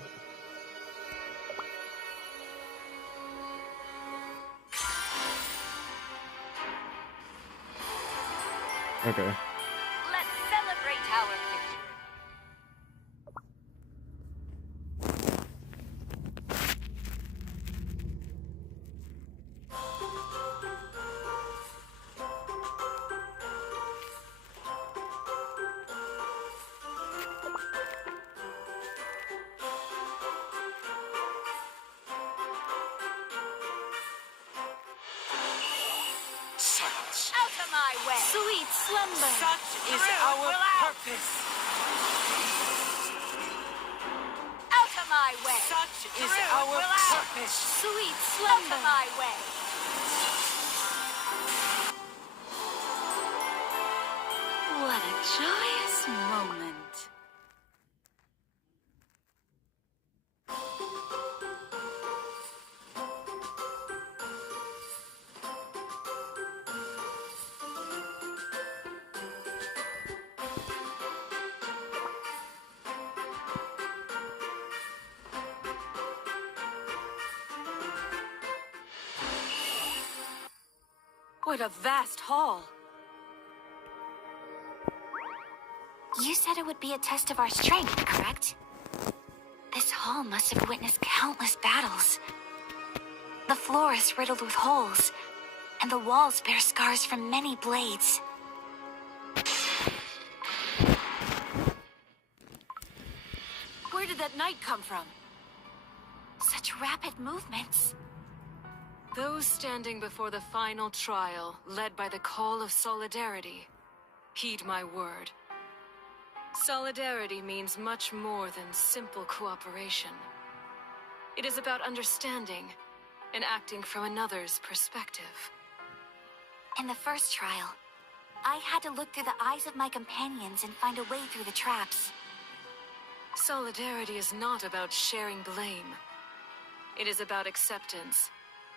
Okay. Let's celebrate our victory. slumber. Such is our purpose. Out of my way. Such is our purpose. Sweet Out slumber. of my way. What a joyous moment. What a vast hall. You said it would be a test of our strength, correct? This hall must have witnessed countless battles. The floor is riddled with holes, and the walls bear scars from many blades. Where did that knight come from? Such rapid movements. Those standing before the final trial, led by the call of solidarity. Heed my word. Solidarity means much more than simple cooperation. It is about understanding and acting from another's perspective. In the first trial, I had to look through the eyes of my companions and find a way through the traps. Solidarity is not about sharing blame. It is about acceptance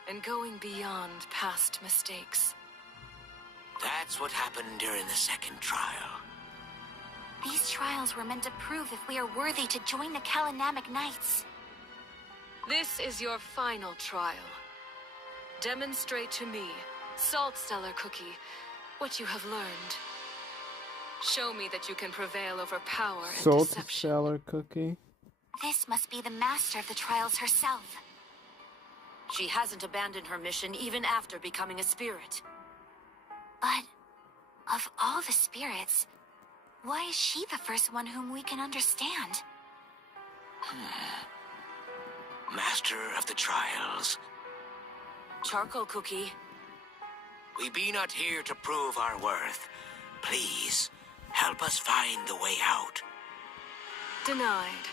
and going beyond past mistakes. That's what happened during the second trial. These trials were meant to prove if we are worthy to join the Kalanamic Knights. This is your final trial. Demonstrate to me, Salt Stellar Cookie, what you have learned. Show me that you can prevail over power and Salt deception. Stellar Cookie. This must be the master of the trials herself. She hasn't abandoned her mission even after becoming a spirit. But of all the spirits, why is she the first one whom we can understand? Master of the trials. Charcoal Cookie. We be not here to prove our worth. Please, help us find the way out. Denied.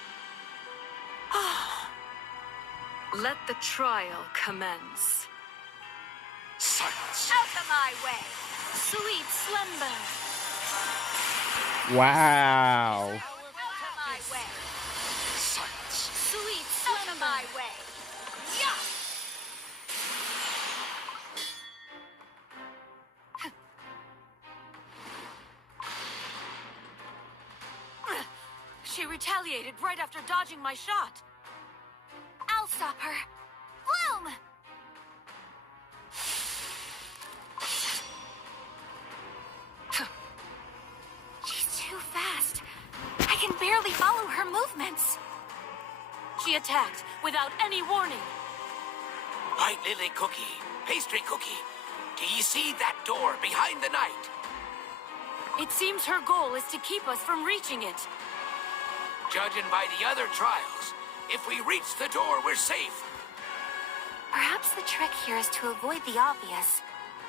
Let the trial commence. Silence. Out of my way. Sweet slumber. Wow. Out of my way. Silence. Sweet Out of slumber. my way. Yeah. She retaliated right after dodging my shot. I'll stop her. Bloom! She's too fast. I can barely follow her movements. She attacked without any warning. White Lily Cookie, Pastry Cookie, do ye see that door behind the knight? It seems her goal is to keep us from reaching it. Judging by the other trials, if we reach the door, we're safe. Perhaps the trick here is to avoid the obvious,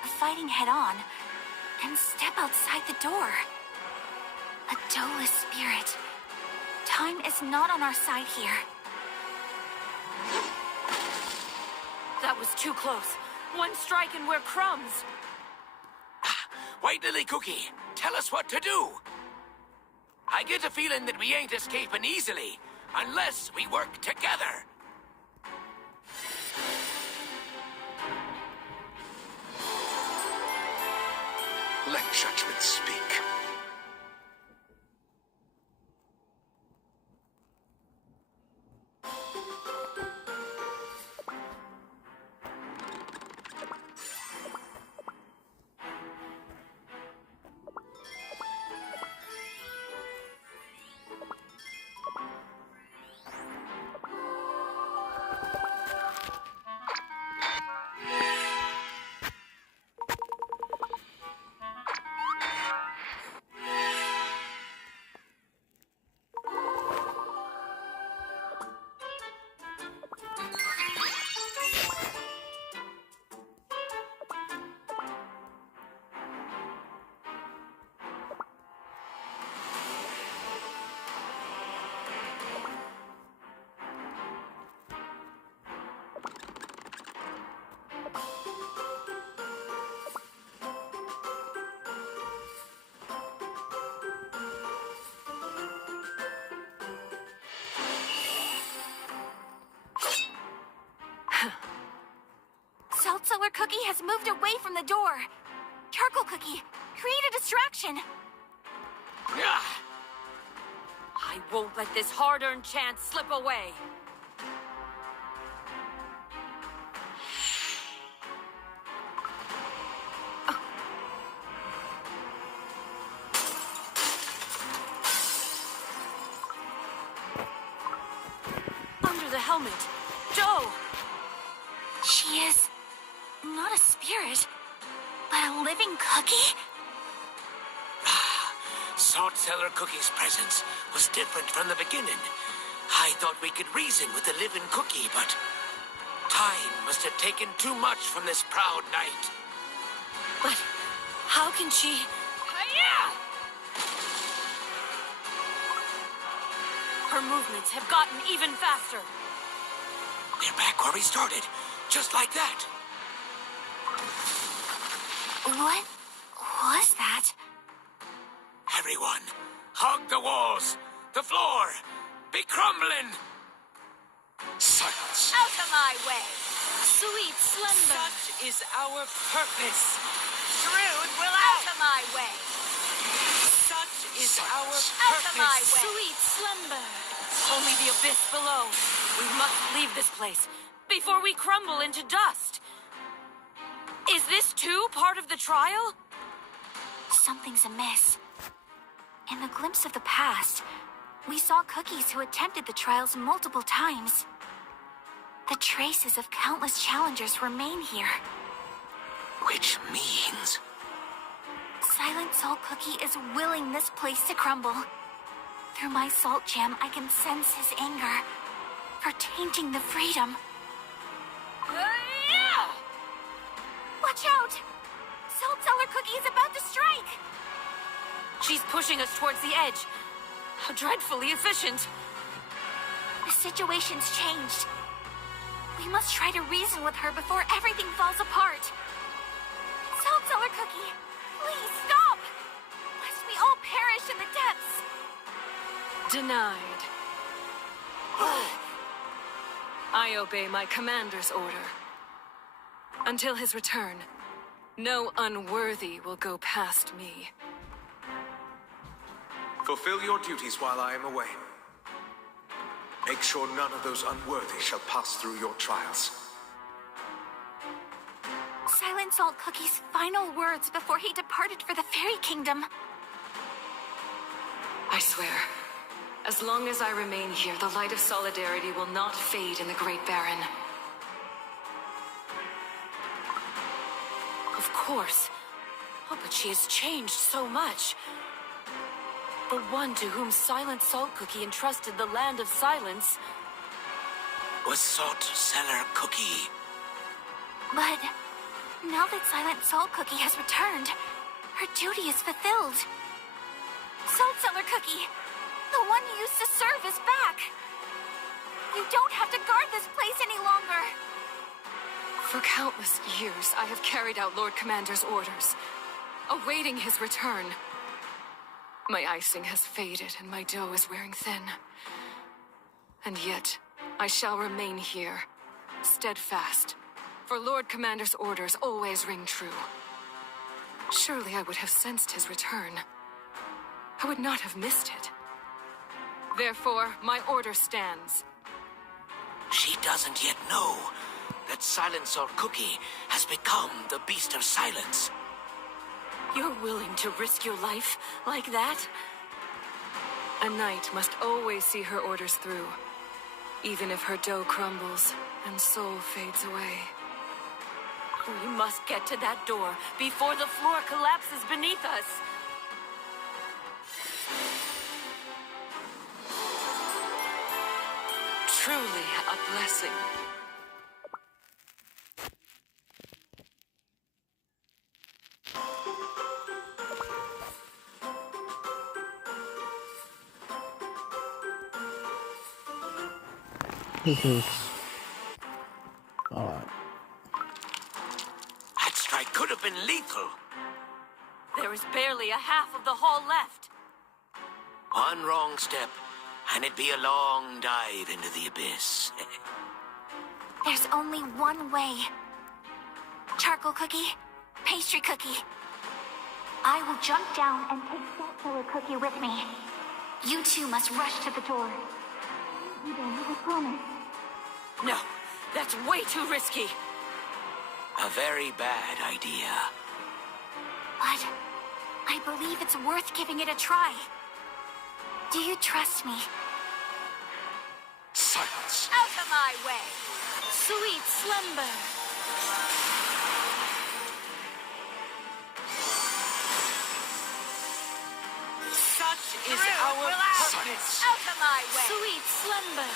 fighting head-on, and step outside the door. A Dolus spirit. Time is not on our side here. That was too close. One strike and we're crumbs. White Lily Cookie, tell us what to do. I get a feeling that we ain't escaping easily unless we work together. Let judgment speak. Salt Cellar Cookie has moved away from the door. Charcoal Cookie, create a distraction. I won't let this hard-earned chance slip away. Under the helmet, Doe! She is not a spirit, but a living cookie? Salt Cellar Cookie's presence was different from the beginning. I thought we could reason with the living cookie, but time must have taken too much from this proud knight. But how can she... Her movements have gotten even faster. They're back where we started, just like that. What was that? Everyone, hug the walls, the floor, be crumbling. Silence. Out of my way! Sweet slumber. Such is our purpose. Truth will out of my way! Such is our Out of my purpose. way! Sweet slumber. Only the abyss below. We must leave this place before we crumble into dust. Is this too part of the trial? Something's amiss. In the glimpse of the past, we saw cookies who attempted the trials multiple times. The traces of countless challengers remain here. Which means... Silent Salt Cookie is willing this place to crumble. Through my salt gem, I can sense his anger for tainting the freedom. Watch out! Salt Cellar Cookie is about to strike! She's pushing us towards the edge. How dreadfully efficient. The situation's changed. We must try to reason with her before everything falls apart. Salt Cellar Cookie, please stop! Lest we all perish in the depths. Denied. I obey my commander's order. Until his return, no unworthy will go past me. Fulfill your duties while I am away. Make sure none of those unworthy shall pass through your trials. Silent Salt Cookie's final words before he departed for the Fairy Kingdom. I swear, as long as I remain here, the light of solidarity will not fade in the Great Baron. Of course. Oh, but she has changed so much. The one to whom Silent Salt Cookie entrusted the Land of Silence was Salt Cellar Cookie. But now that Silent Salt Cookie has returned, her duty is fulfilled. Salt Cellar Cookie, the one you used to serve, is back. You don't have to guard this place any longer. For countless years, I have carried out Lord Commander's orders, awaiting his return. My icing has faded and my dough is wearing thin. And yet, I shall remain here, steadfast, for Lord Commander's orders always ring true. Surely I would have sensed his return. I would not have missed it. Therefore, my order stands. She doesn't yet know that Silent Salt Cookie has become the Beast of Silence. You're willing to risk your life like that? A knight must always see her orders through, even if her dough crumbles and soul fades away. We must get to that door before the floor collapses beneath us. Truly a blessing. Alright. That strike could have been lethal. There is barely a half of the hall left. One wrong step, and it'd be a long dive into the abyss. There's only one way. Charcoal Cookie, Pastry Cookie. I will jump down and take Salt Cellar Cookie with me. You two must rush to the door. You don't have a promise. No, that's way too risky. A very bad idea. But I believe it's worth giving it a try. Do you trust me? Silence. Out of my way! Sweet slumber. Such is Rude our will out. purpose. Out of my way! Sweet slumber.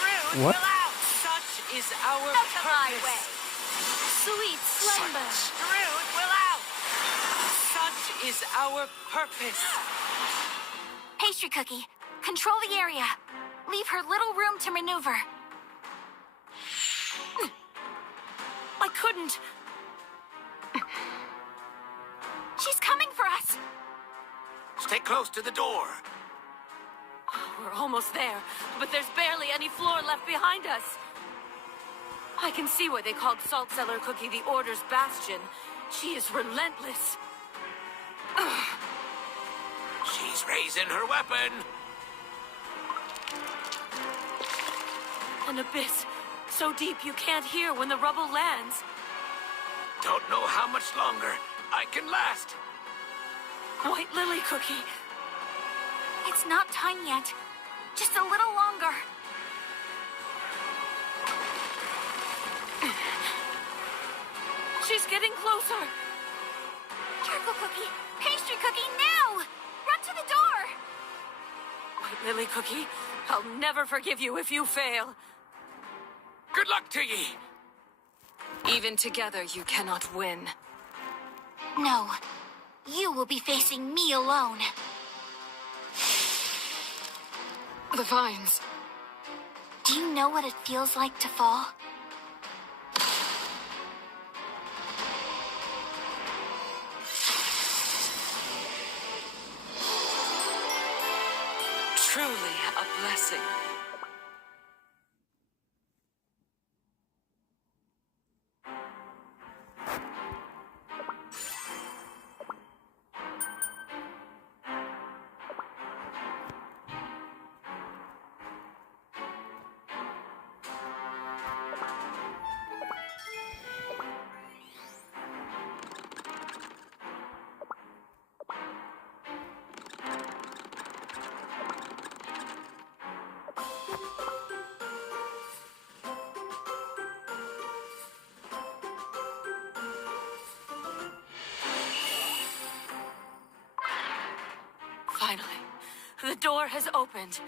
Rude What? will out! Such is our Out of my way! purpose. Sweet slumber. Rude will out! Such is our purpose. Pastry Cookie, control the area. Leave her little room to maneuver. I couldn't. She's coming for us. Stay close to the door. We're almost there, but there's barely any floor left behind us. I can see why they called Salt Cellar Cookie the Order's bastion. She is relentless. She's raising her weapon. An abyss, so deep you can't hear when the rubble lands. Don't know how much longer I can last. White Lily Cookie. It's not time yet. Just a little longer. She's getting closer. Charcoal Cookie, Pastry Cookie, now! Run to the door! White Lily Cookie, I'll never forgive you if you fail. Good luck to ye. Even together, you cannot win. No, you will be facing me alone. The vines. Do you know what it feels like to fall? Truly a blessing. Finally, the door has opened.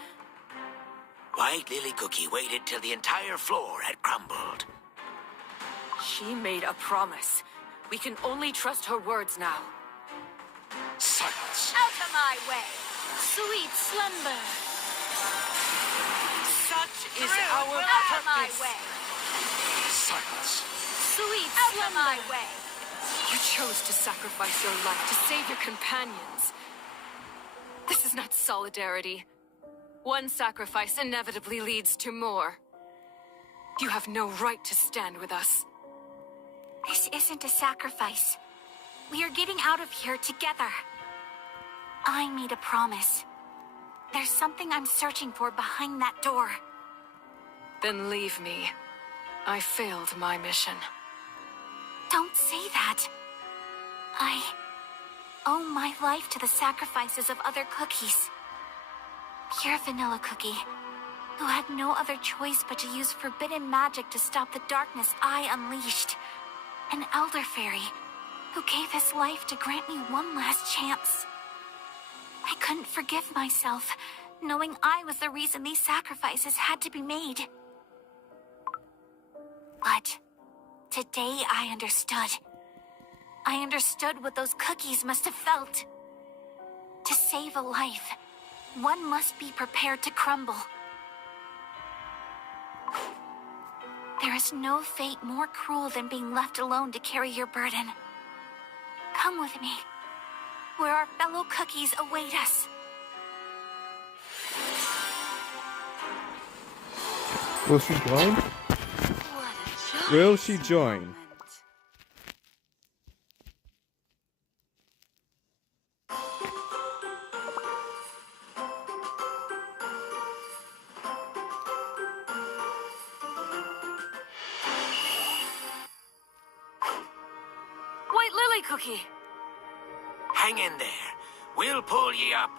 White Lily Cookie waited till the entire floor had crumbled. She made a promise. We can only trust her words now. Silence. Out of my way! Sweet slumber. Such is Rude our will out of my purpose. way! Silence. Sweet Out of slumber. my way! You chose to sacrifice your life to save your companions. This is not solidarity. One sacrifice inevitably leads to more. You have no right to stand with us. This isn't a sacrifice. We are getting out of here together. I made a promise. There's something I'm searching for behind that door. Then leave me. I failed my mission. Don't say that. I owe my life to the sacrifices of other cookies. Pure Vanilla Cookie, who had no other choice but to use forbidden magic to stop the darkness I unleashed. An Elder Fairy, who gave his life to grant me one last chance. I couldn't forgive myself, knowing I was the reason these sacrifices had to be made. But today I understood. I understood what those cookies must have felt. To save a life, one must be prepared to crumble. There is no fate more cruel than being left alone to carry your burden. Come with me, where our fellow cookies await us. Will she join? Will she join? Ahoy, Cookie! Hang in there. We'll pull ye up.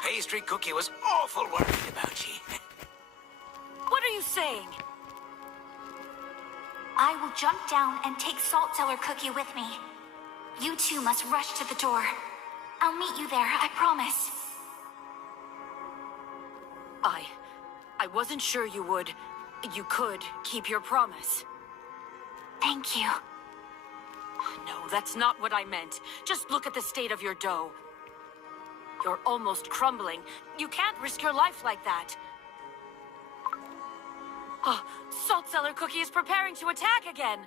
Pastry Cookie was awful worried about ye. What are you saying? I will jump down and take Salt Cellar Cookie with me. You two must rush to the door. I'll meet you there, I promise. I wasn't sure you would. You could keep your promise. Thank you. No, that's not what I meant. Just look at the state of your dough. You're almost crumbling. You can't risk your life like that. Oh, Salt Cellar Cookie is preparing to attack again.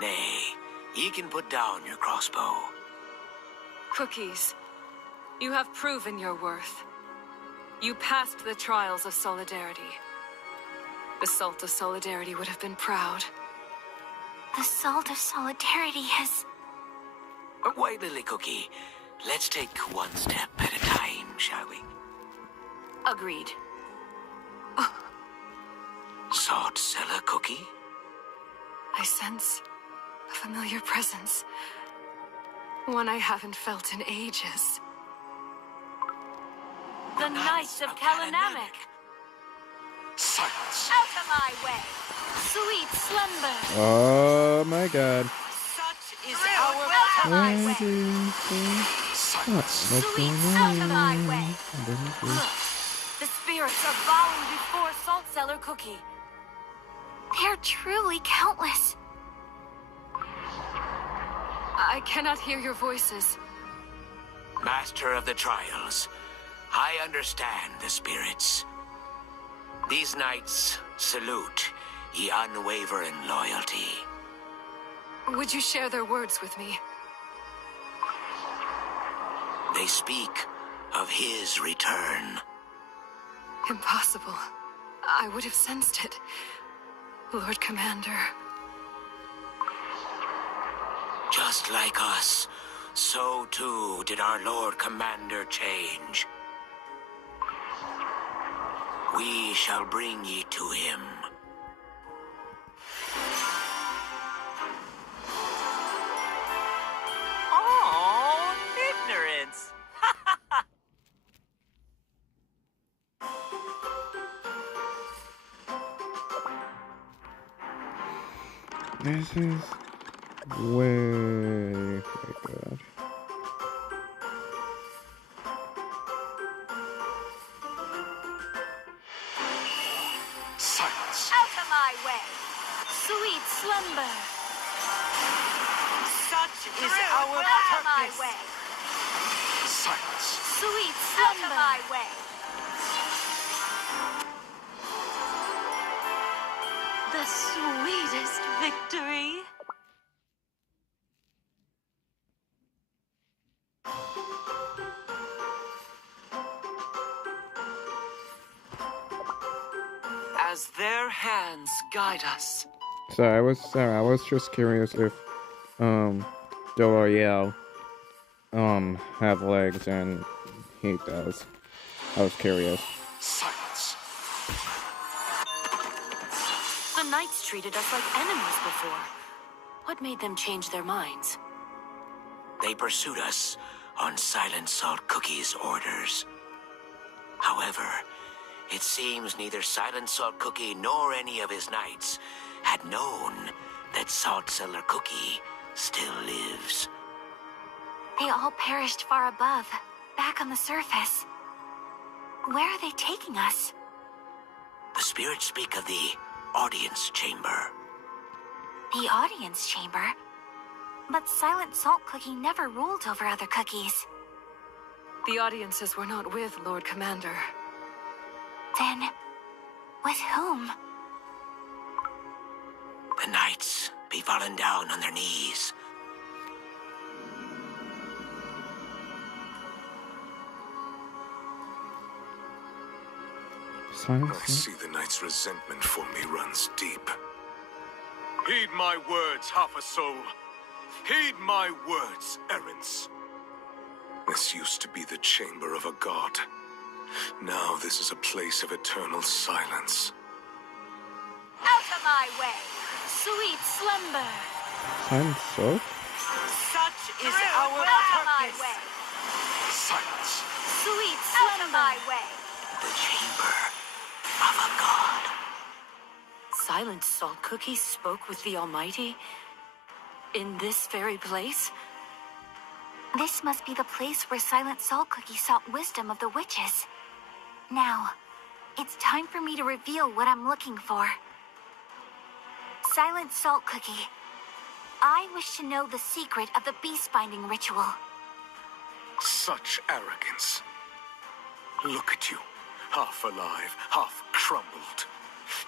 Nay, ye can put down your crossbow. Cookies, you have proven your worth. You passed the trials of Solidarity. The Salt of Solidarity would have been proud. The Salt of Solidarity has... Why, Lily Cookie, let's take one step at a time, shall we? Agreed. Salt Cellar Cookie? I sense a familiar presence. One I haven't felt in ages. The Knights of Kalanamek! Silence! Out of my way! Sweet slumber! Oh my god. Such is our out of my way! Sweet out of my way! The spirits are bowing before Salt Cellar Cookie. They're truly countless. I cannot hear your voices. Master of the trials, I understand the spirits. These knights salute ye unwavering loyalty. Would you share their words with me? They speak of his return. Impossible. I would have sensed it. Lord Commander. Just like us, so too did our Lord Commander change. We shall bring ye to him. Oh, ignorance! This is way good. Silence! Out of my way! Sweet slumber! Such is our Out of my purpose! way! Silence! Sweet slumber! Out of my way! The sweetest victory! As their hands guide us. Sorry, I was just curious if Doriel have legs and he does. I was curious. Silence! The knights treated us like enemies before. What made them change their minds? They pursued us on Silent Salt Cookie's orders. However, it seems neither Silent Salt Cookie nor any of his knights had known that Salt Cellar Cookie still lives. They all perished far above, back on the surface. Where are they taking us? The spirits speak of the audience chamber. The audience chamber? But Silent Salt Cookie never ruled over other cookies. The audiences were not with Lord Commander. Then, with whom? The knights be fallen down on their knees. Silence. I see the knight's resentment for me runs deep. Heed my words, half a soul. Heed my words, errants. This used to be the chamber of a god. Now this is a place of eternal silence. my way. Sweet slumber. Silent Soul? Such is Out our of my purpose. way. Silence. Sweet Out of my slumber. way. The chamber of a god. Silent Salt Cookie spoke with the Almighty? In this very place? This must be the place where Silent Salt Cookie sought wisdom of the witches. Now, it's time for me to reveal what I'm looking for. Silent Salt Cookie, I wish to know the secret of the beast binding ritual. Such arrogance. Look at you, half alive, half crumbled.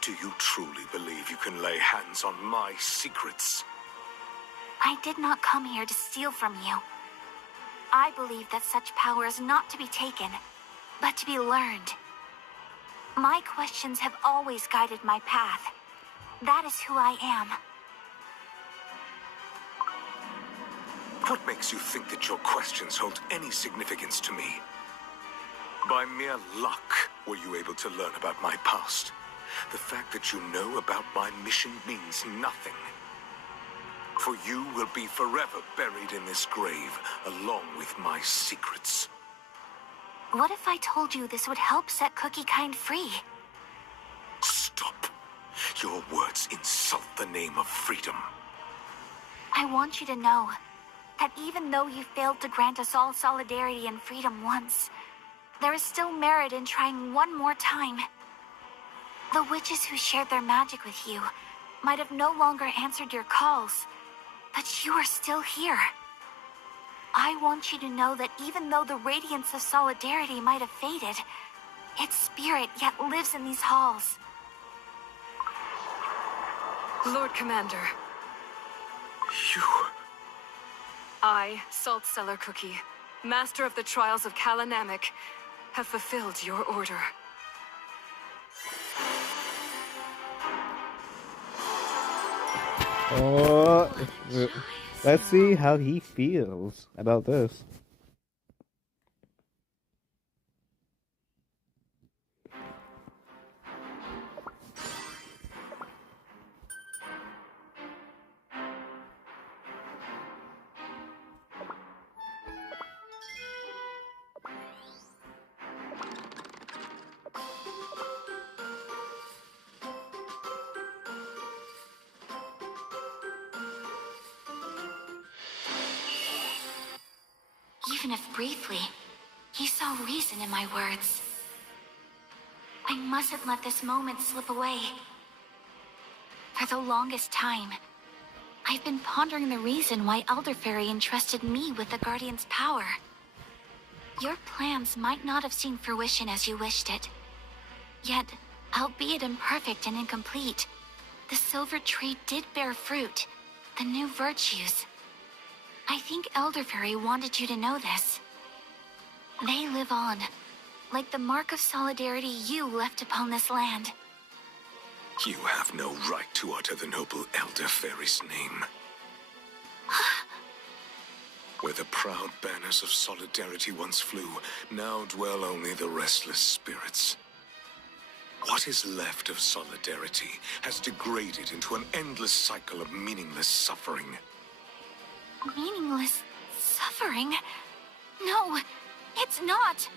Do you truly believe you can lay hands on my secrets? I did not come here to steal from you. I believe that such power is not to be taken, but to be learned. My questions have always guided my path. That is who I am. What makes you think that your questions hold any significance to me? By mere luck were you able to learn about my past. The fact that you know about my mission means nothing. For you will be forever buried in this grave, along with my secrets. What if I told you this would help set Cookie Kind free? Stop. Your words insult the name of freedom. I want you to know that even though you failed to grant us all solidarity and freedom once, there is still merit in trying one more time. The witches who shared their magic with you might have no longer answered your calls, but you are still here. I want you to know that even though the radiance of solidarity might have faded, its spirit yet lives in these halls. Lord Commander, You... I, Salt Cellar Cookie, Master of the Trials of Kalanamek, have fulfilled your order. Oh, let's see how he feels about this. Even if briefly, you saw reason in my words. I mustn't let this moment slip away. For the longest time, I've been pondering the reason why Elder Fairy entrusted me with the Guardian's power. Your plans might not have seen fruition as you wished it. Yet, albeit imperfect and incomplete, the silver tree did bear fruit, the new virtues. I think Elder Fairy wanted you to know this. They live on, like the mark of solidarity you left upon this land. You have no right to utter the noble Elder Fairy's name. Where the proud banners of solidarity once flew, now dwell only the restless spirits. What is left of solidarity has degraded into an endless cycle of meaningless suffering. Meaningless suffering? No, it's not.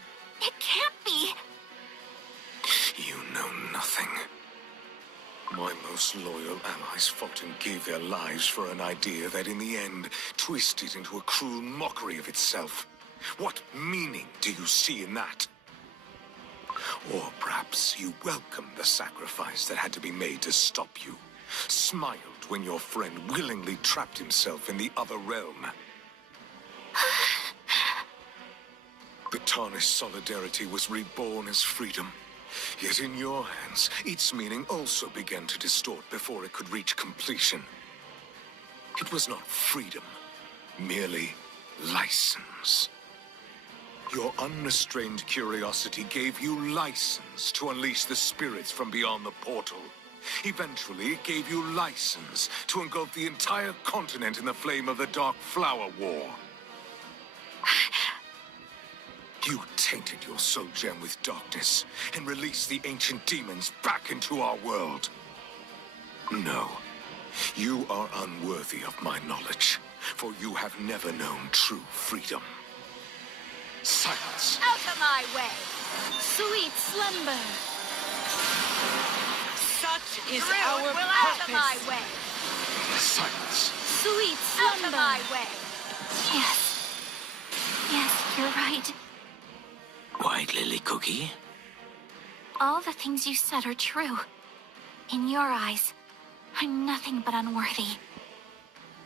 It can't be. You know nothing. My most loyal allies fought and gave their lives for an idea that in the end twisted into a cruel mockery of itself. What meaning do you see in that? Or perhaps you welcomed the sacrifice that had to be made to stop you. Smiled when your friend willingly trapped himself in the other realm. The tarnished solidarity was reborn as freedom. Yet in your hands, its meaning also began to distort before it could reach completion. It was not freedom, merely license. Your unrestrained curiosity gave you license to unleash the spirits from beyond the portal. Eventually, it gave you license to engulf the entire continent in the flame of the Dark Flower War. You tainted your soul gem with darkness and released the ancient demons back into our world. No. You are unworthy of my knowledge, for you have never known true freedom. Silence. Out of my way! Sweet slumber. Such is Rude our will out of my purpose. way! Silence. Sweet Out slumber. of my way! Yes. Yes, you're right. White Lily Cookie? All the things you said are true. In your eyes, I'm nothing but unworthy.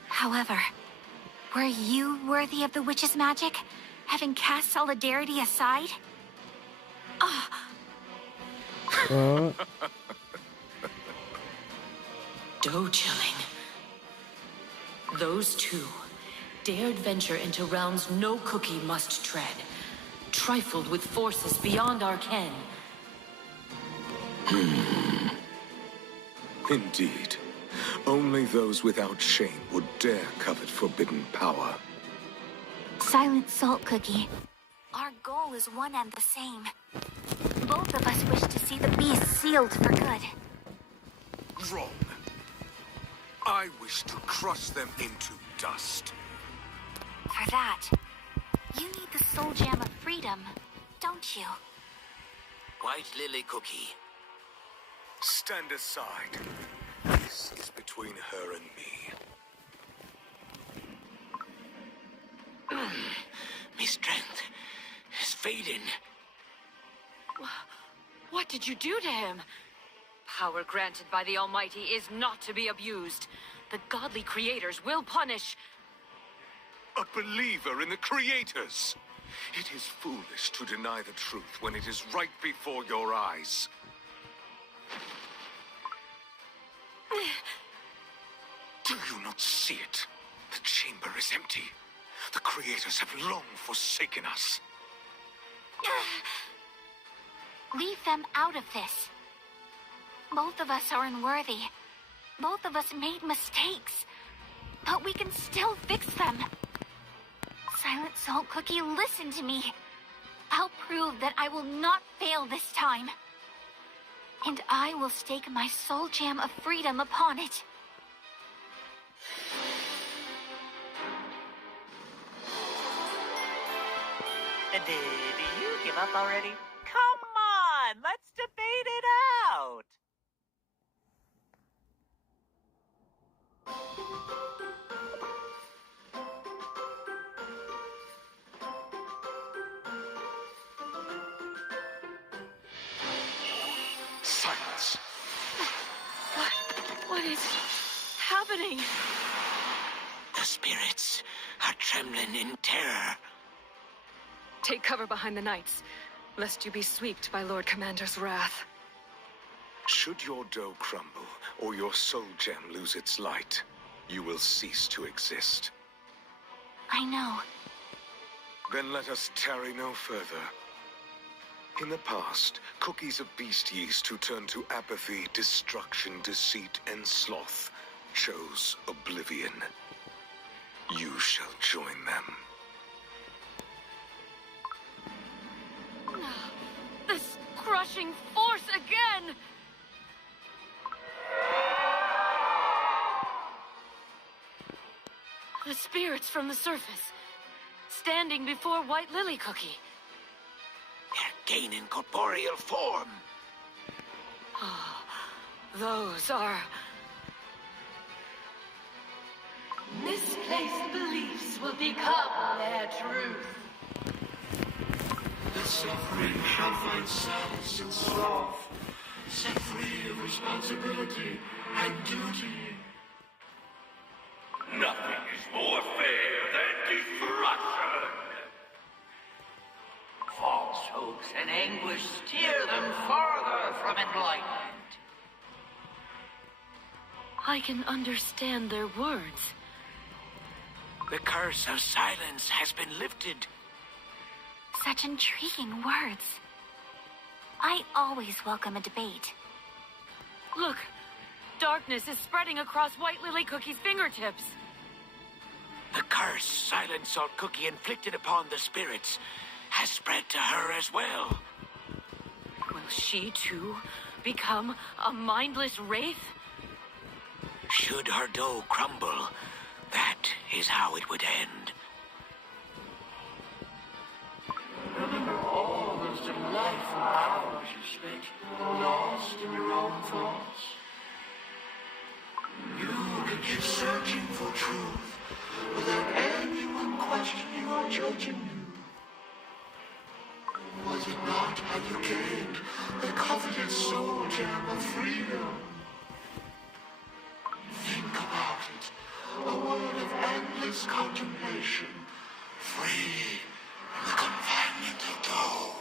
However, were you worthy of the witch's magic, having cast solidarity aside? Ah, What? Dough chilling. Those two dared venture into realms no cookie must tread, trifled with forces beyond our ken. Indeed. Only those without shame would dare covet forbidden power. Silent Salt Cookie. Our goal is one and the same. Both of us wish to see the beast sealed for good. Wrong. I wish to crush them into dust. For that, you need the soul gem of freedom, don't you? White Lily Cookie. Stand aside. This is between her and me. My strength is fading. What did you do to him? Power granted by the Almighty is not to be abused. The godly creators will punish. A believer in the creators. It is foolish to deny the truth when it is right before your eyes. Do you not see it? The chamber is empty. The creators have long forsaken us. Leave them out of this. Both of us are unworthy. Both of us made mistakes. But we can still fix them. Silent Salt Cookie, listen to me. I'll prove that I will not fail this time. And I will stake my soul gem of freedom upon it. Did you give up already? Come on, let's debate it out. Silence. What is happening? The spirits are trembling in terror. Take cover behind the knights, lest you be swept by Lord Commander's wrath. Should your dough crumble or your soul gem lose its light, you will cease to exist. I know. Then let us tarry no further. In the past, cookies of beast yeast who turned to apathy, destruction, deceit, and sloth chose oblivion. You shall join them. This crushing force again! The spirits from the surface, standing before White Lily Cookie. They're gaining corporeal form. Oh, those are... Misplaced beliefs will become their truth. The suffering shall find solace in sloth, set free of responsibility and duty. Nothing is more fair than destruction. False hopes and anguish steer them farther from enlightenment. I can understand their words. The curse of silence has been lifted. Such intriguing words. I always welcome a debate. Look, darkness is spreading across White Lily Cookie's fingertips. The curse Silent Salt Cookie inflicted upon the spirits has spread to her as well. Will she, too, become a mindless wraith? Should her dough crumble, that is how it would end. Remember all those delightful hours you spent lost in your own thoughts? You could keep searching for truth without anyone questioning or judging you. Was it not how you gained the coveted soul gem of freedom? Think about it. A world of endless contemplation, free from the confinement of dough.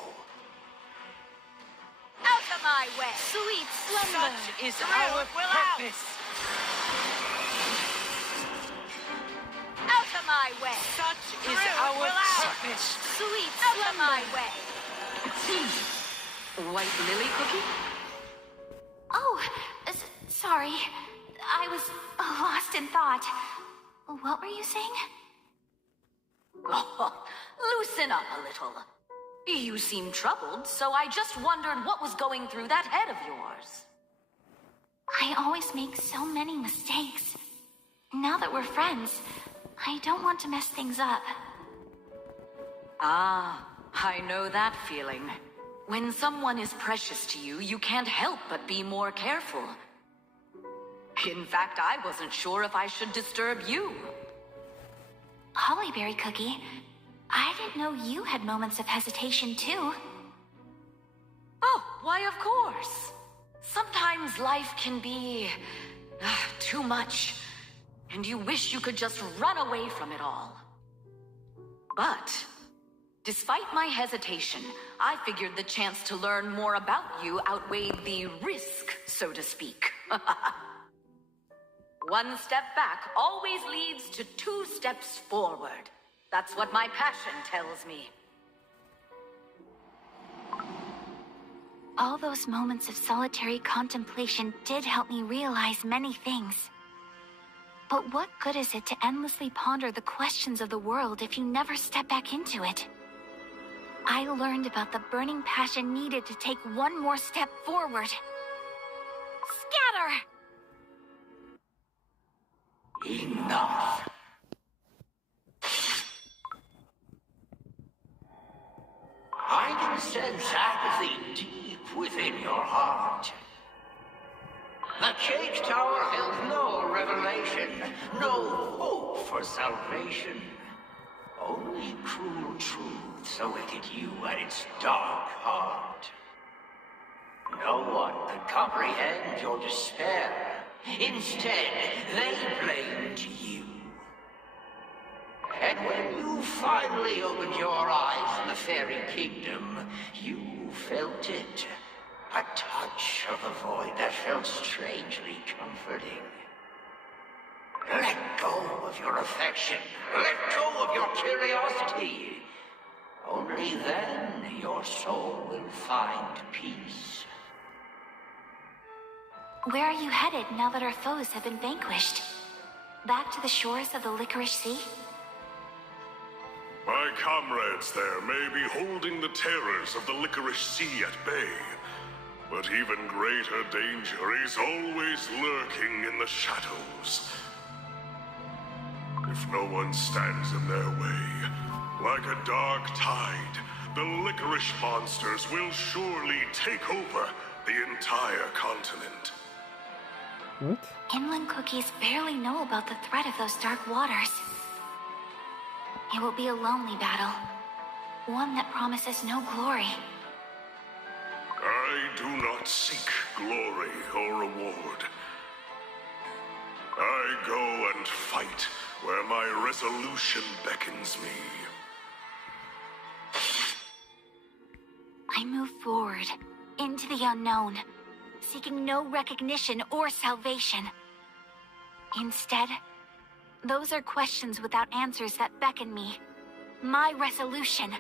Out of my way! Sweet slumber. Such is our purpose. Out of my way! Such is our purpose. Sweet Out of slumber. my way! White lily cookie? Oh, sorry. I was lost in thought. What were you saying? Oh, loosen up a little. You seem troubled, so I just wondered what was going through that head of yours. I always make so many mistakes. Now that we're friends, I don't want to mess things up. Ah, I know that feeling. When someone is precious to you, you can't help but be more careful. In fact, I wasn't sure if I should disturb you. Hollyberry Cookie, I didn't know you had moments of hesitation too. Oh, why, of course. Sometimes life can be too much, and you wish you could just run away from it all. But despite my hesitation, I figured the chance to learn more about you outweighed the risk, so to speak. One step back always leads to 2 steps forward. That's what my passion tells me. All those moments of solitary contemplation did help me realize many things. But what good is it to endlessly ponder the questions of the world if you never step back into it? I learned about the burning passion needed to take one more step forward. Scatter! Enough. I can sense apathy deep within your heart. The cake tower held no revelation, no hope for salvation. Only cruel truths awaited you at its dark heart. No one could comprehend your despair. Instead, they blamed you. And when you finally opened your eyes in the fairy kingdom, you felt it. A touch of the void that felt strangely comforting. Let go of your affection. Let go of your curiosity. Only then your soul will find peace. Where are you headed now that our foes have been vanquished? Back to the shores of the Licorice Sea? My comrades there may be holding the terrors of the Licorice Sea at bay, but even greater danger is always lurking in the shadows. If no one stands in their way, like a dark tide, the licorice monsters will surely take over the entire continent. What? Inland cookies barely know about the threat of those dark waters. It will be a lonely battle. One that promises no glory. I do not seek glory or reward. I go and fight where my resolution beckons me. I move forward, into the unknown, seeking no recognition or salvation. Instead, those are questions without answers that beckon me. My resolution.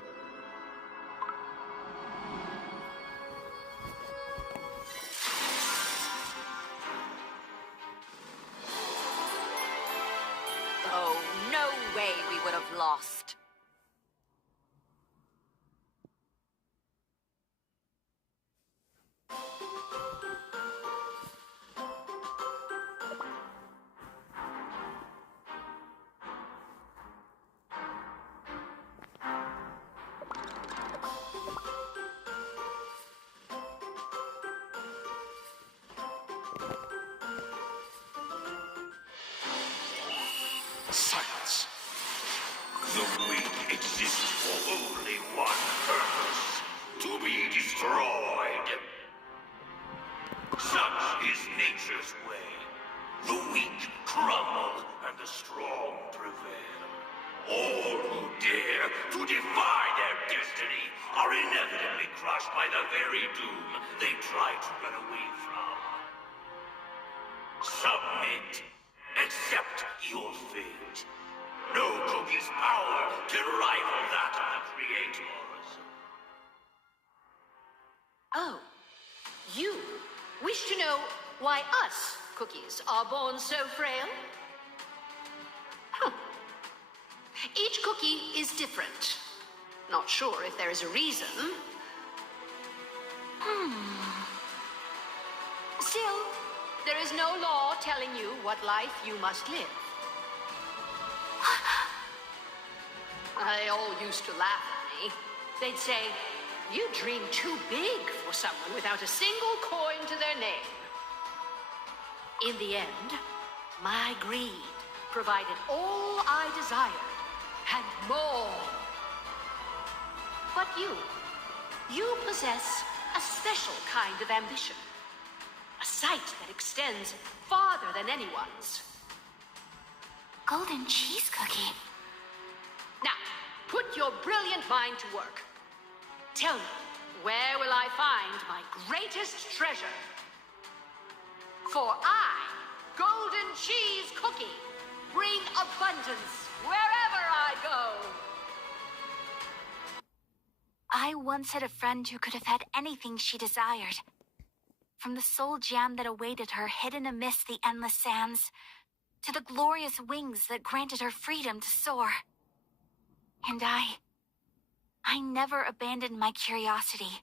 Oh, no way we would have lost. Silence. The weak exist for only one purpose: to be destroyed. Such is nature's way. The weak crumble and the strong prevail. All who dare to defy their destiny are inevitably crushed by the very doom they try to run away from. Submit. Accept your fate. No cookie's power can rival that of the creators. Oh, you wish to know why us cookies are born so frail? Each cookie is different. Not sure if there is a reason. Still, there is no law telling you what life you must live. They all used to laugh at me. They'd say, "You dream too big for someone without a single coin to their name." In the end, my greed provided all I desired and more. But you possess a special kind of ambition. A sight that extends farther than anyone's. Golden cheese cookie. Now, put your brilliant mind to work. Tell me, where will I find my greatest treasure? For I, Golden Cheese Cookie, bring abundance wherever I go. I once had a friend who could have had anything she desired. From the soul jam that awaited her hidden amidst the endless sands, to the glorious wings that granted her freedom to soar. And I never abandoned my curiosity.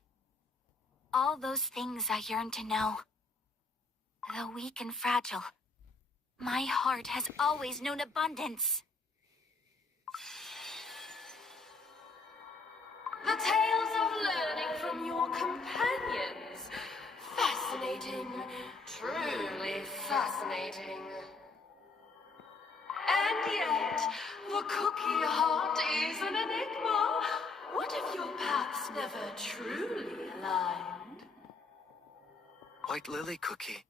All those things I yearned to know. Though weak and fragile, my heart has always known abundance. The tales of learning from your companions. Fascinating. Truly fascinating. And yet, the cookie heart is an enigma. What if your paths never truly aligned? White Lily Cookie.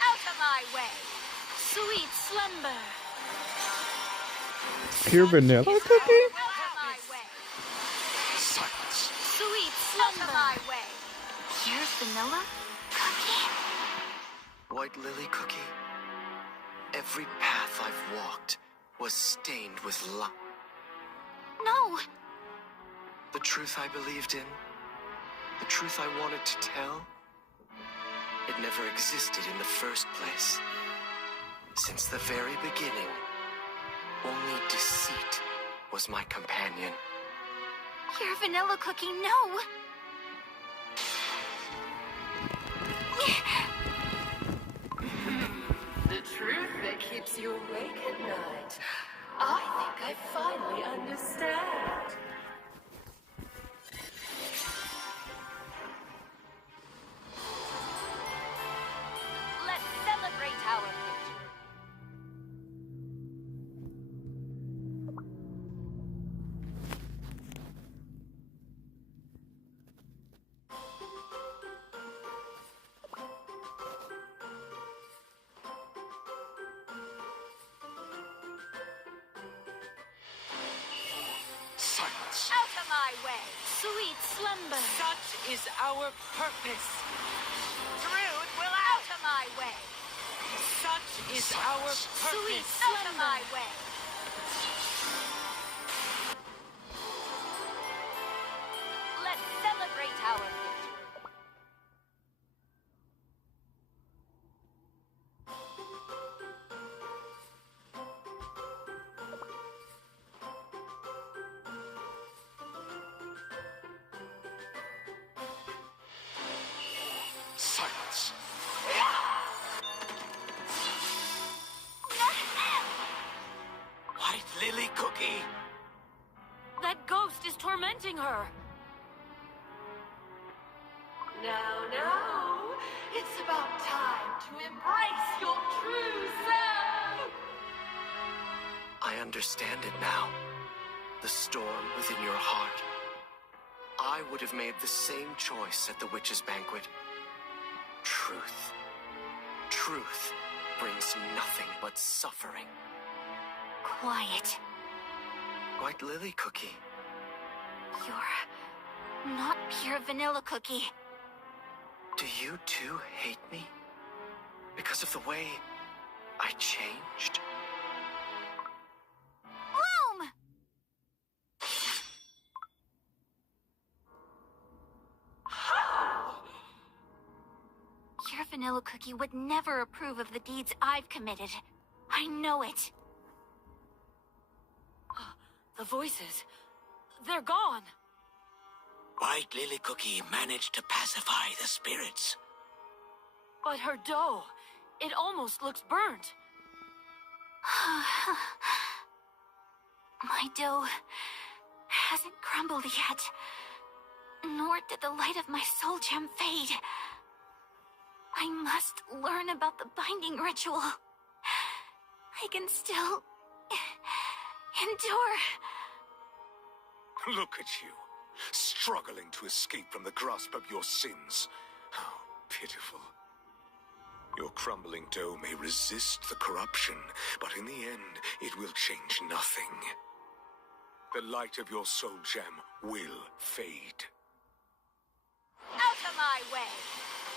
Out of my way! Sweet slumber. Pure vanilla cookie? Out of my way! Silence. Sweet Out slumber. of my way! Pure vanilla cookie. White Lily Cookie. Every path I've walked was stained with light. No. The truth I believed in, the truth I wanted to tell, it never existed in the first place. Since the very beginning, only deceit was my companion. Pure vanilla cookie, no. The truth that keeps you awake at night. I think I finally understand. Let's celebrate our victory. Silence. Out of my way! Sweet slumber. Such is our purpose. Rude will out of my way! Such is our Sweet purpose. Out of my way! Let's celebrate our victory. Silence. White Lily Cookie. That ghost is tormenting her. Now, it's about time to embrace your true self. I understand it now. The storm within your heart. I would have made the same choice at the witches' banquet. Truth. Truth brings nothing but suffering. Quiet. White Lily Cookie. You're not pure vanilla cookie. Do you too hate me? Because of the way I changed? Bloom! Pure vanilla cookie would never approve of the deeds I've committed. I know it. The voices. They're gone. White Lily Cookie managed to pacify the spirits. But her dough, it almost looks burnt. My dough hasn't crumbled yet. Nor did the light of my soul gem fade. I must learn about the binding ritual. I can still endure. Look at you, struggling to escape from the grasp of your sins. How pitiful. Your crumbling dough may resist the corruption, but in the end, it will change nothing. The light of your soul gem will fade. Out of my way!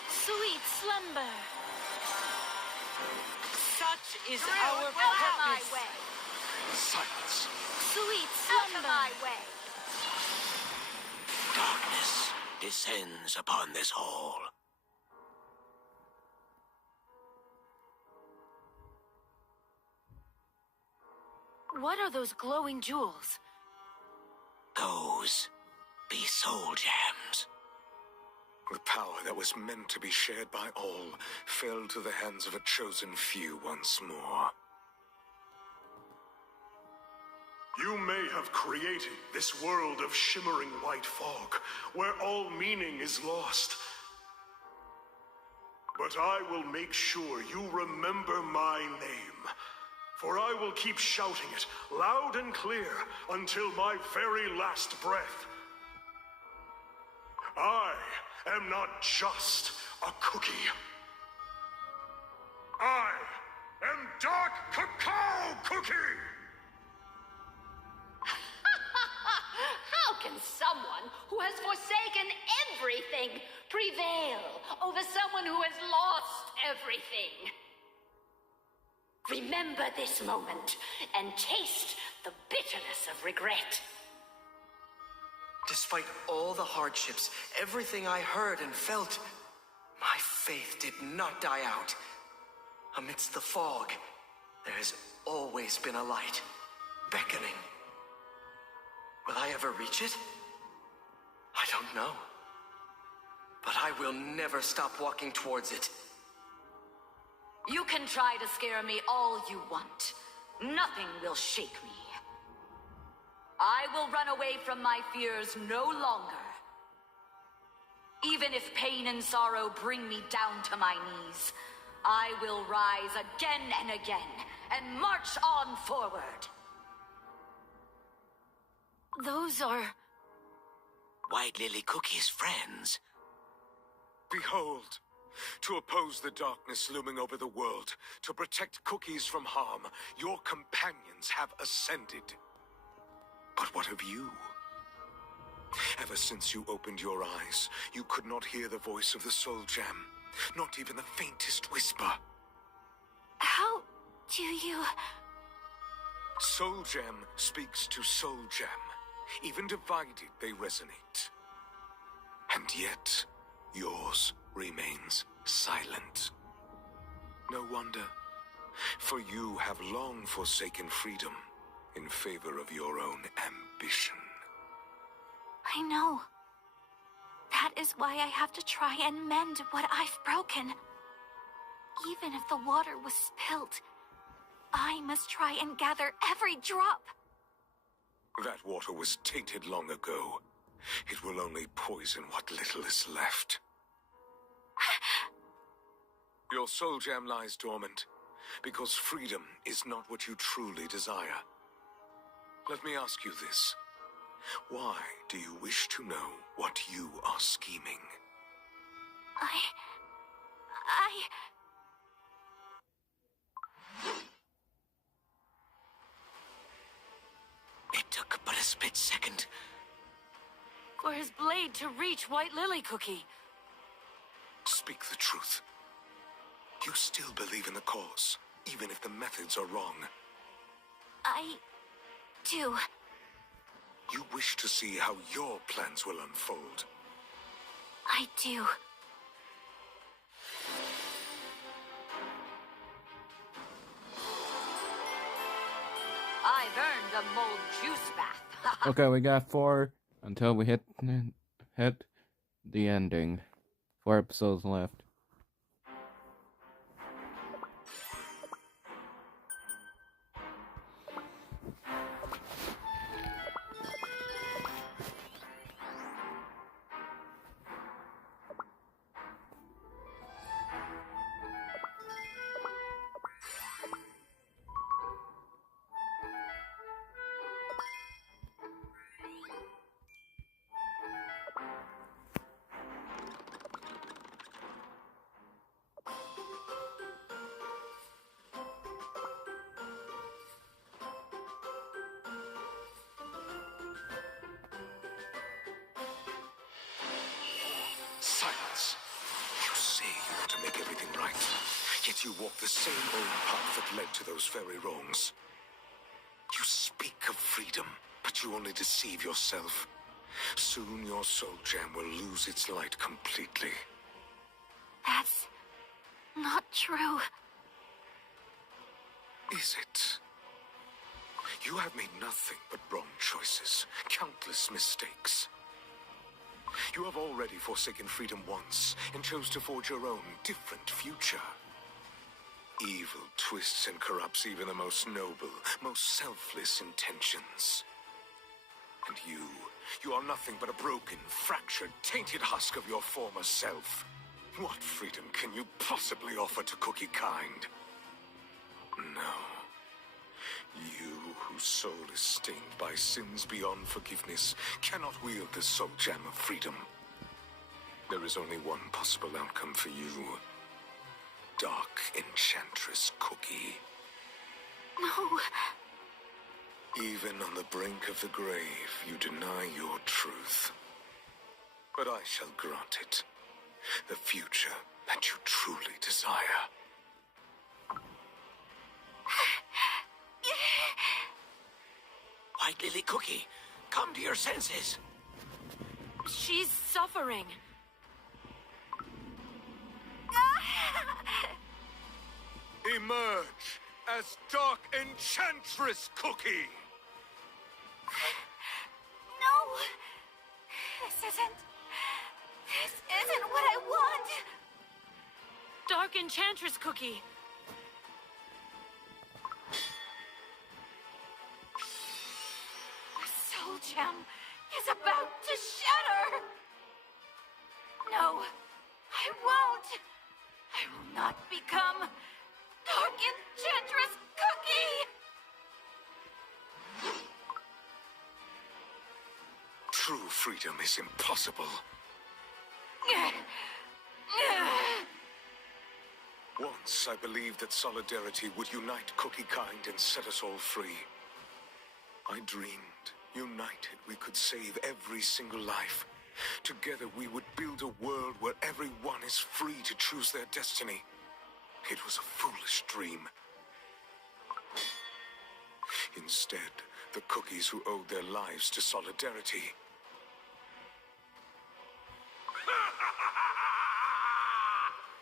Sweet slumber. Such is our Out of my purpose. way! Silence. Sweet Out of slumber. my way! Darkness descends upon this hall. What are those glowing jewels? Those be soul gems. The power that was meant to be shared by all fell to the hands of a chosen few once more. You may have created this world of shimmering white fog, where all meaning is lost. But I will make sure you remember my name, for I will keep shouting it loud and clear until my very last breath. I am not just a cookie. I am Dark Cacao Cookie! How can someone who has forsaken everything prevail over someone who has lost everything? Remember this moment and taste the bitterness of regret. Despite all the hardships, everything I heard and felt, my faith did not die out. Amidst the fog, there has always been a light, beckoning. Will I ever reach it? I don't know. But I will never stop walking towards it. You can try to scare me all you want. Nothing will shake me. I will run away from my fears no longer. Even if pain and sorrow bring me down to my knees, I will rise again and again and march on forward. Those are... White Lily Cookie's friends. Behold, to oppose the darkness looming over the world, to protect cookies from harm, your companions have ascended. But what of you? Ever since you opened your eyes, you could not hear the voice of the Soul Gem, not even the faintest whisper. How do you... Soul Gem speaks to Soul Gem. Even divided, they resonate. And yet, yours remains silent. No wonder, for you have long forsaken freedom in favor of your own ambition. I know. That is why I have to try and mend what I've broken. Even if the water was spilt, I must try and gather every drop. That water was tainted long ago. It will only poison what little is left. Your soul gem lies dormant, because freedom is not what you truly desire. Let me ask you this. Why do you wish to know what you are scheming? It took but a split second. For his blade to reach White Lily, Cookie. Speak the truth. You still believe in the cause, even if the methods are wrong. I do. You wish to see how your plans will unfold. I do. I've earned a mold juice bath. Okay, we got 4 until we hit the ending. 4 episodes left. Silence. You say you want to make everything right, yet you walk the same old path that led to those very wrongs. You speak of freedom, but you only deceive yourself. Soon your soul gem will lose its light completely. That's not true. Is it? You have made nothing but wrong choices, countless mistakes. You have already forsaken freedom once and chose to forge your own different future. Evil twists and corrupts even the most noble, most selfless intentions. And you are nothing but a broken, fractured, tainted husk of your former self. What freedom can you possibly offer to Cookie kind? No. You, whose soul is stained by sins beyond forgiveness, cannot wield the soul gem of freedom. There is only one possible outcome for you. Dark Enchantress Cookie. No. Even on the brink of the grave, you deny your truth. But I shall grant it. The future that you truly desire. White Lily Cookie, come to your senses. She's suffering. Emerge as Dark Enchantress Cookie! No! This isn't what I want! Dark Enchantress Cookie. The soul gem is about to shatter! No, I won't! I will not become Dark Enchantress Cookie! True freedom is impossible. Once I believed that solidarity would unite Cookie kind and set us all free. I dreamed, united, we could save every single life. Together we would build a world where everyone is free to choose their destiny. It was a foolish dream. Instead, the cookies who owed their lives to solidarity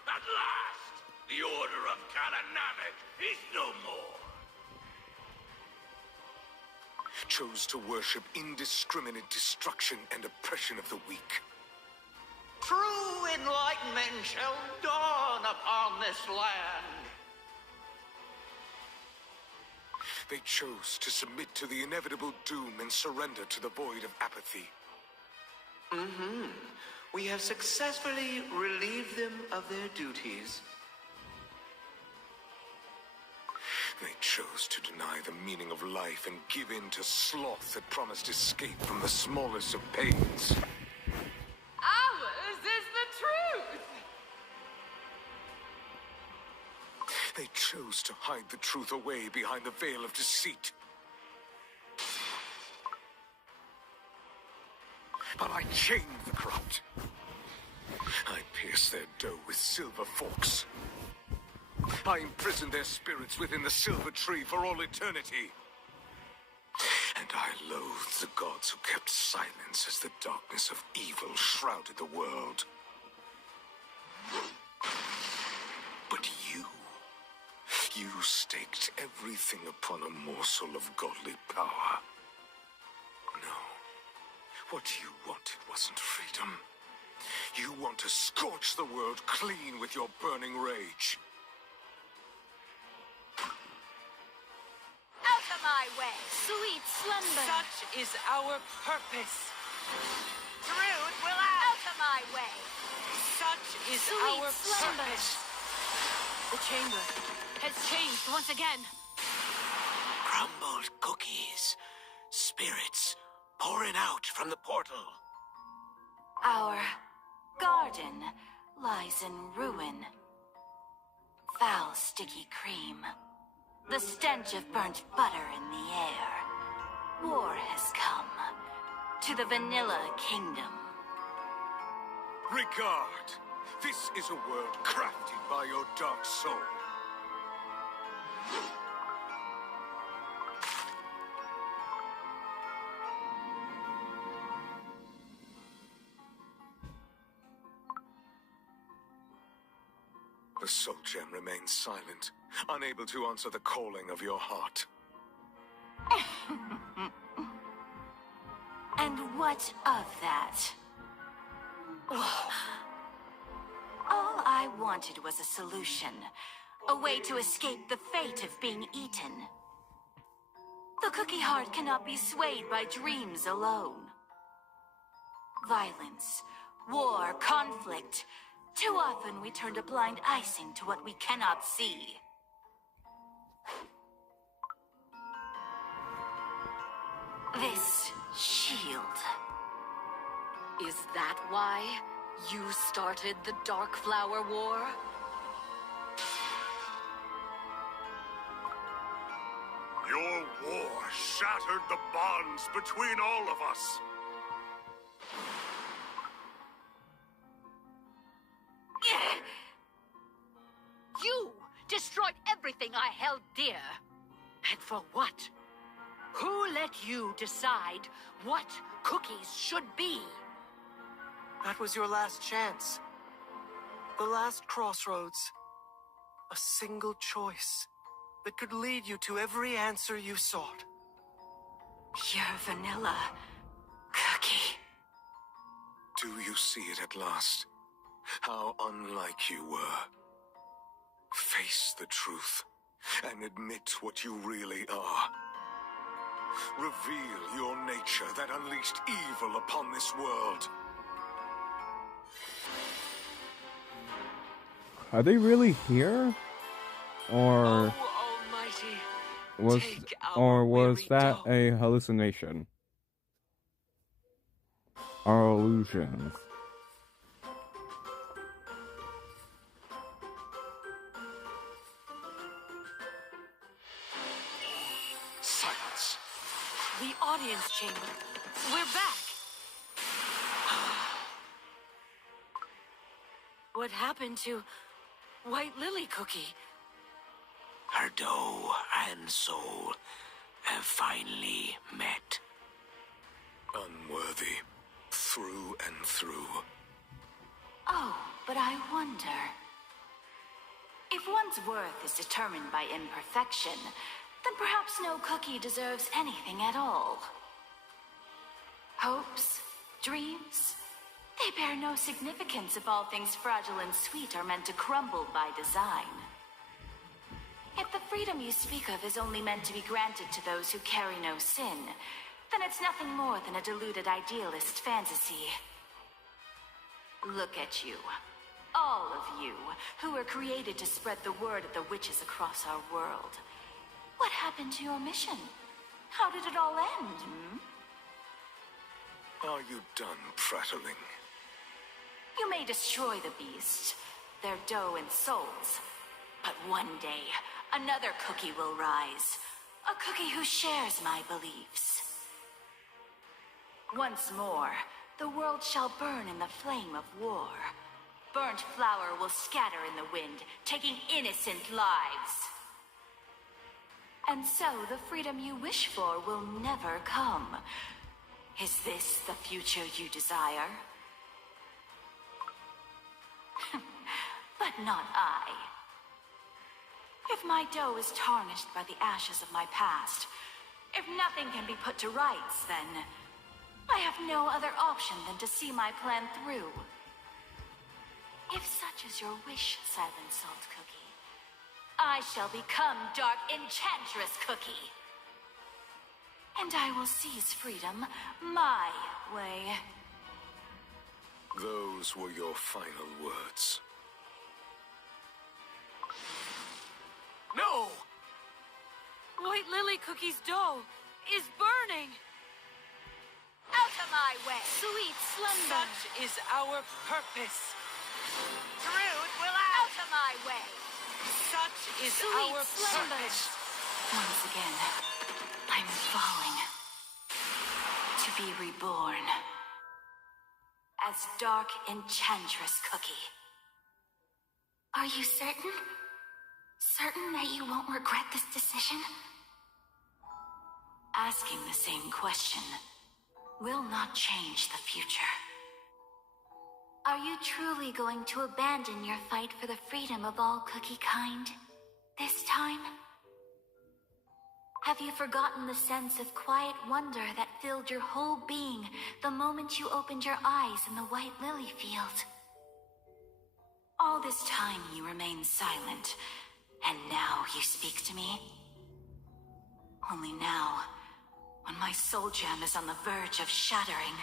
At last, the Order of Kalanamek is no more. chose to worship indiscriminate destruction and oppression of the weak. True enlightenment shall dawn upon this land. They chose to submit to the inevitable doom and surrender to the void of apathy. We have successfully relieved them of their duties. They chose to deny the meaning of life and give in to sloth that promised escape from the smallest of pains. Ours is the truth! They chose to hide the truth away behind the veil of deceit. But I chained the corrupt. I pierced their dough with silver forks. I imprisoned their spirits within the silver tree for all eternity. And I loathed the gods who kept silence as the darkness of evil shrouded the world. But you staked everything upon a morsel of godly power. No, what you wanted wasn't freedom. You want to scorch the world clean with your burning rage. Out of my way! Sweet slumber. Such is our purpose. Truth will out of my way! Such is Sweet our slumber. purpose. The chamber has changed once again. Crumbled cookies. Spirits pouring out from the portal. Our garden lies in ruin. Foul, sticky cream. The stench of burnt butter in the air. War has come to the Vanilla Kingdom. Regard! This is a world crafted by your dark soul. The Soul Gem remains silent, unable to answer the calling of your heart. And what of that? All I wanted was a solution. A way to escape the fate of being eaten. The cookie heart cannot be swayed by dreams alone. Violence, war, conflict. Too often we turned a blind icing to what we cannot see. This shield. Is that why you started the Dark Flower War? Your war shattered the bonds between all of us. You destroyed everything I held dear. And for what? Who let you decide what cookies should be? That was your last chance. The last crossroads. A single choice that could lead you to every answer you sought. Pure vanilla. Cookie. Do you see it at last? How unlike you were. Face the truth and admit what you really are. Reveal your nature that unleashed evil upon this world. Are they really here? Or Oh, Almighty, was take our was weary that dog. a hallucination? Or illusions? Silence. The audience chamber. We're back. What happened to White Lily Cookie? Her dough and soul have finally met. Unworthy. Through and through. Oh, but I wonder. If one's worth is determined by imperfection, then perhaps no cookie deserves anything at all. Hopes, dreams, they bear no significance if all things fragile and sweet are meant to crumble by design. If the freedom you speak of is only meant to be granted to those who carry no sin, then it's nothing more than a deluded idealist fantasy. Look at you. All of you, who were created to spread the word of the witches across our world. What happened to your mission? How did it all end? Are you done prattling? You may destroy the beasts, their dough and souls, but one day, another cookie will rise. A cookie who shares my beliefs. Once more, the world shall burn in the flame of war. Burnt flour will scatter in the wind, taking innocent lives. And so the freedom you wish for will never come. Is this the future you desire? But not I. If my dough is tarnished by the ashes of my past, if nothing can be put to rights, then I have no other option than to see my plan through. If such is your wish, Silent Salt Cookie, I shall become Dark Enchantress Cookie. And I will seize freedom my way. Those were your final words. No! White Lily Cookie's dough is burning! Out of my way! Sweet slumber! Such is our purpose. Truth will Out of my way! Such is Sweet our slumber. purpose. Once again, I'm falling. To be reborn. As Dark Enchantress Cookie. Are you certain? Certain that you won't regret this decision? Asking the same question will not change the future. Are you truly going to abandon your fight for the freedom of all cookie kind this time? Have you forgotten the sense of quiet wonder that filled your whole being the moment you opened your eyes in the White Lily field? All this time you remained silent, and now you speak to me? Only now, when my soul gem is on the verge of shattering.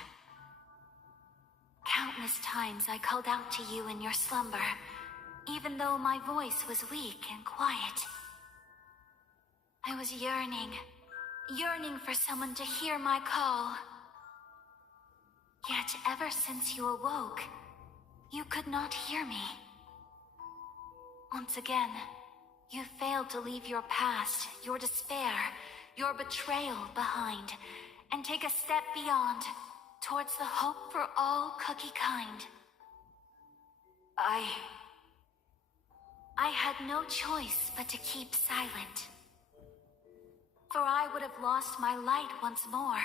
Countless times I called out to you in your slumber, even though my voice was weak and quiet. I was yearning for someone to hear my call. Yet ever since you awoke, you could not hear me. Once again, you failed to leave your past, your despair, your betrayal behind, and take a step beyond, towards the hope for all cookie kind. I had no choice but to keep silent. For I would have lost my light once more,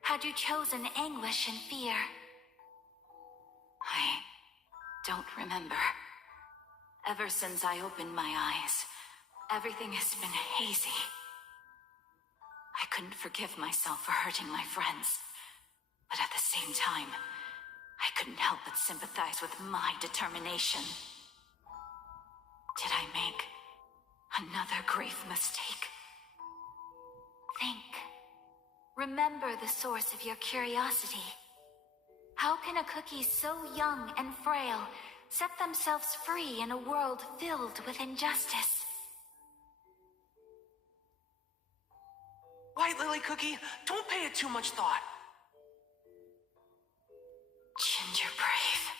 had you chosen anguish and fear. I don't remember. Ever since I opened my eyes, everything has been hazy. I couldn't forgive myself for hurting my friends, but at the same time, I couldn't help but sympathize with my determination. Did I make another grave mistake? Think. Remember the source of your curiosity. How can a cookie so young and frail set themselves free in a world filled with injustice? White Lily Cookie, don't pay it too much thought. Ginger Brave.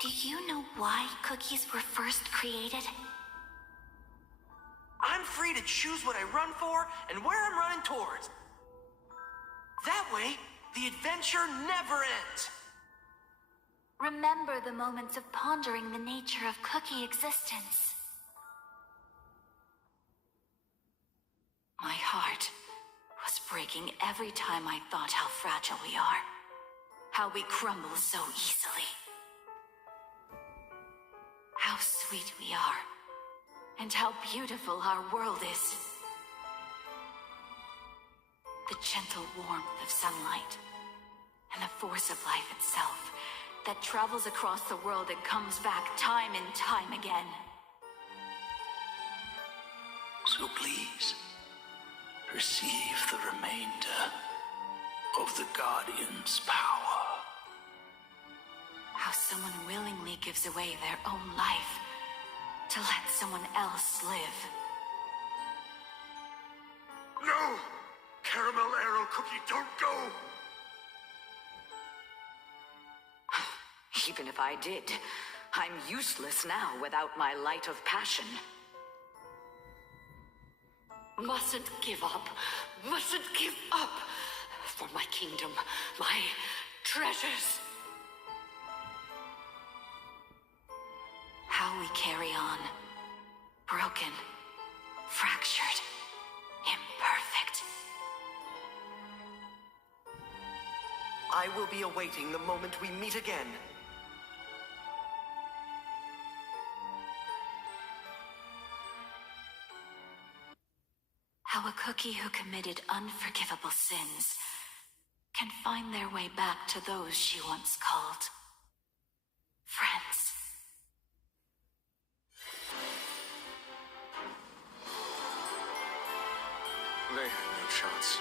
Do you know why cookies were first created? I'm free to choose what I run for and where I'm running towards. That way, the adventure never ends. Remember the moments of pondering the nature of cookie existence. My heart was breaking every time I thought how fragile we are. How we crumble so easily. How sweet we are. And how beautiful our world is. The gentle warmth of sunlight. And the force of life itself that travels across the world and comes back time and time again. So please, receive the remainder of the Guardian's power. How someone willingly gives away their own life to let someone else live. Caramel Arrow Cookie, don't go! Even if I did, I'm useless now without my light of passion. Mustn't give up. Mustn't give up. For my kingdom, my treasures. How we carry on. Broken. Fractured. Imperfect. I will be awaiting the moment we meet again. How a cookie who committed unforgivable sins can find their way back to those she once called friends. They had no chance.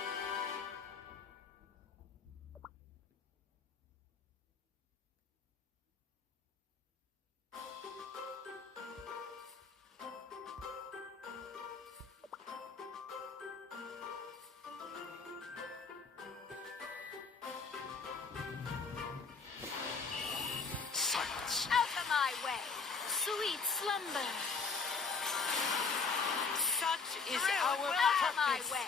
Silence! Out of my way! Sweet slumber. Such is Rude our will out of my purpose. way!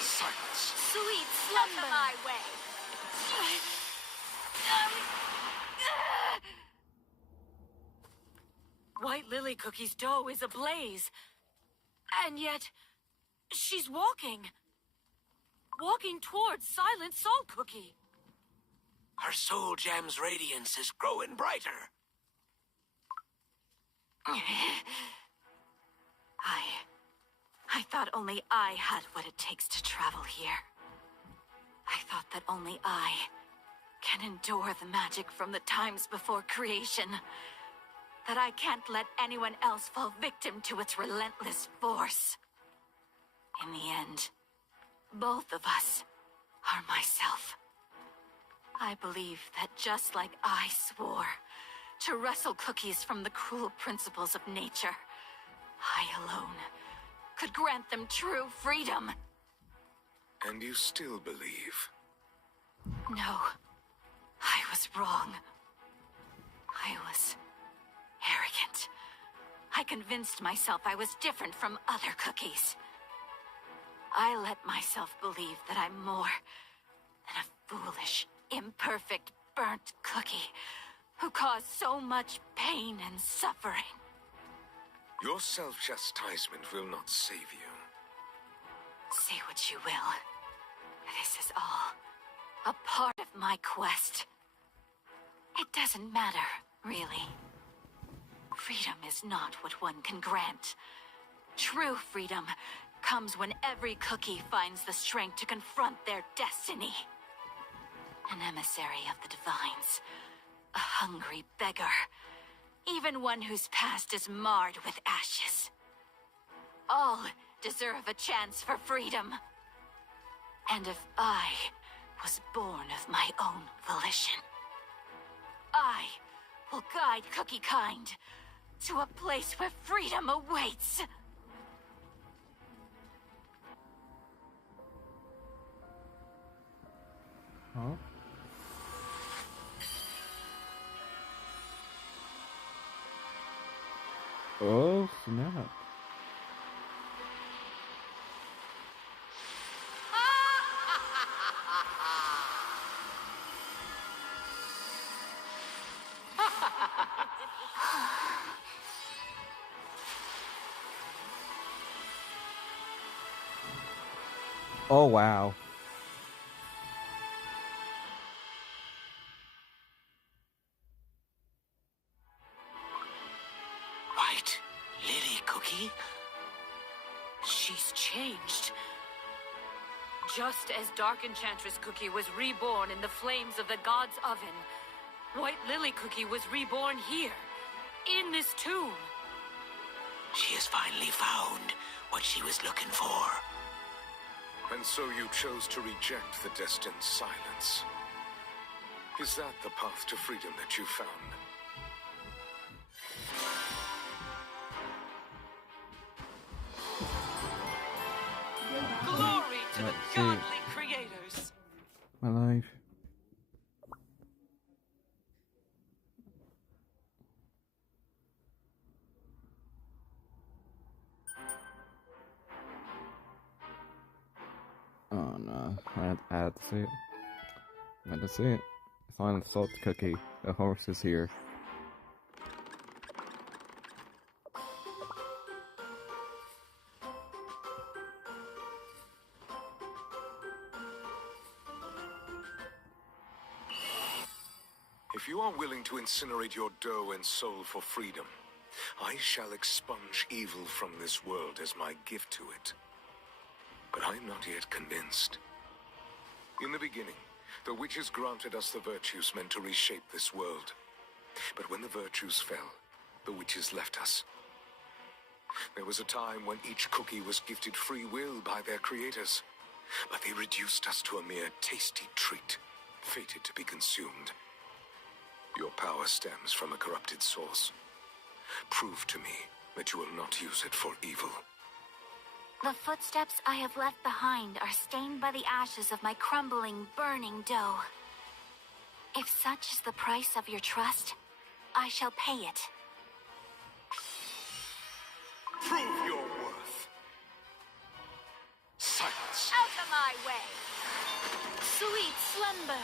Silence! Sweet Out of slumber. my way! White Lily Cookie's dough is ablaze. And yet, she's walking. Walking towards Silent Soul Cookie. Her soul gem's radiance is growing brighter. I thought only I had what it takes to travel here. I thought that only I can endure the magic from the times before creation. That I can't let anyone else fall victim to its relentless force. In the end, both of us are myself. I believe that just like I swore to wrestle cookies from the cruel principles of nature, I alone could grant them true freedom. And you still believe? No, I was wrong. I was arrogant. I convinced myself I was different from other cookies. I let myself believe that I'm more than a foolish, imperfect, burnt cookie who caused so much pain and suffering. Your self-chastisement will not save you. Say what you will. This is all a part of my quest. It doesn't matter, really. Freedom is not what one can grant. True freedom comes when every cookie finds the strength to confront their destiny. An emissary of the divines. A hungry beggar. Even one whose past is marred with ashes. All deserve a chance for freedom. And if I was born of my own volition, I will guide Cookie Kind to a place where freedom awaits. Huh? Oh, snap. Oh, wow. White Lily Cookie? She's changed. Just as Dark Enchantress Cookie was reborn in the flames of the God's Oven, White Lily Cookie was reborn here, in this tomb. She has finally found what she was looking for. And so you chose to reject the destined silence. Is that the path to freedom that you found? Glory to the Let's see. godly creators. My life. Oh no, I had to see it. I had to see it. Silent Salt Cookie. The horse is here. If you are willing to incinerate your dough and soul for freedom, I shall expunge evil from this world as my gift to it. But I'm not yet convinced. In the beginning, the witches granted us the virtues meant to reshape this world. But when the virtues fell, the witches left us. There was a time when each cookie was gifted free will by their creators, but they reduced us to a mere tasty treat, fated to be consumed. Your power stems from a corrupted source. Prove to me that you will not use it for evil. The footsteps I have left behind are stained by the ashes of my crumbling, burning dough. If such is the price of your trust, I shall pay it. Prove your worth. Silence. Out of my way! Sweet slumber!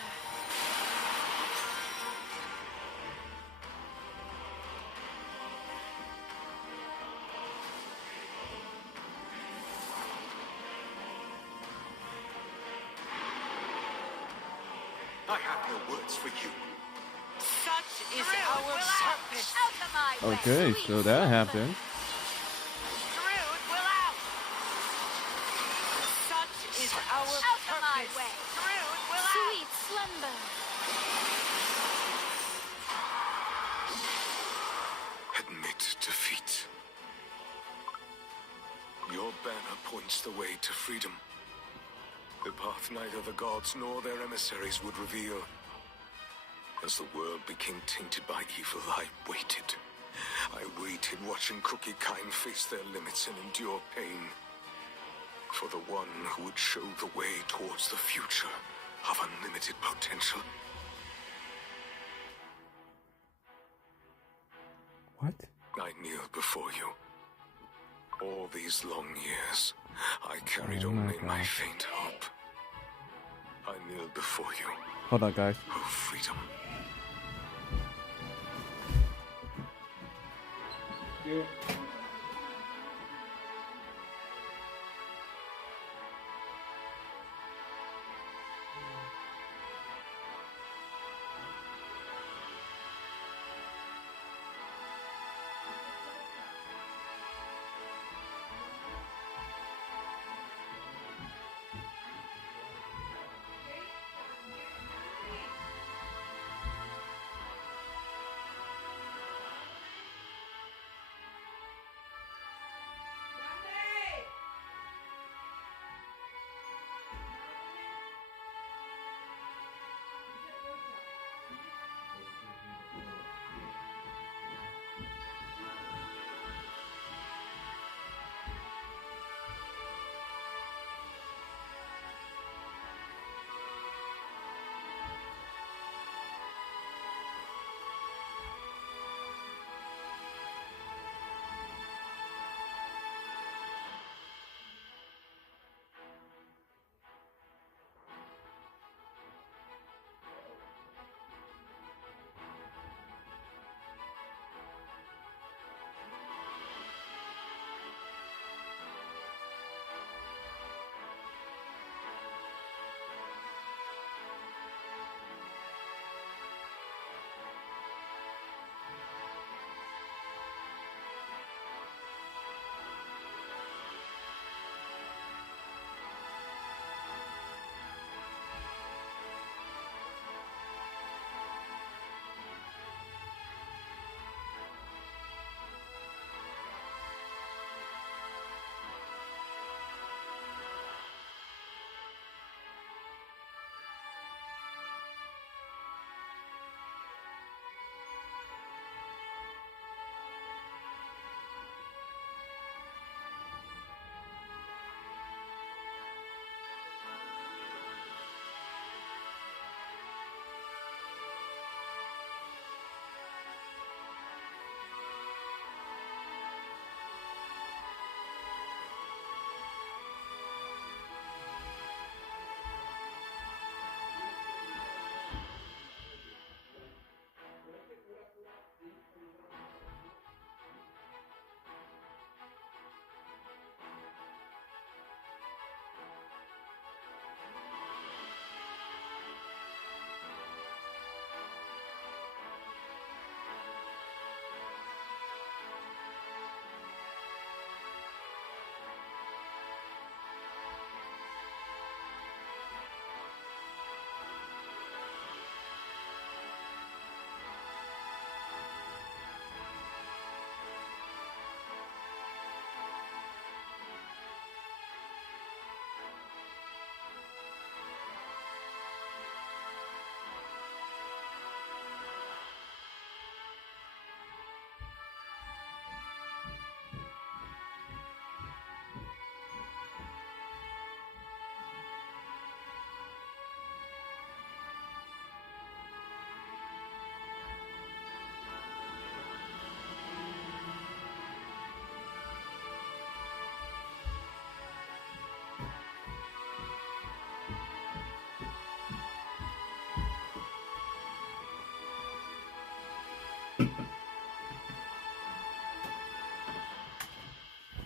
I have no words for you. Such is our purpose. Out of my way! Okay, so that happened. Druid will out. Such is our Out of my purpose. way! Druid will out. Sweet slumber! Admit defeat. Your banner points the way to freedom. The path neither the gods nor their emissaries would reveal. As the world became tainted by evil, I waited. I waited, watching Cookie kind face their limits and endure pain. For the one who would show the way towards the future of unlimited potential. What? I kneel before you. All these long years, I carried Oh my only my God. faint hope. I kneel before you, Hold on, guys. oh freedom.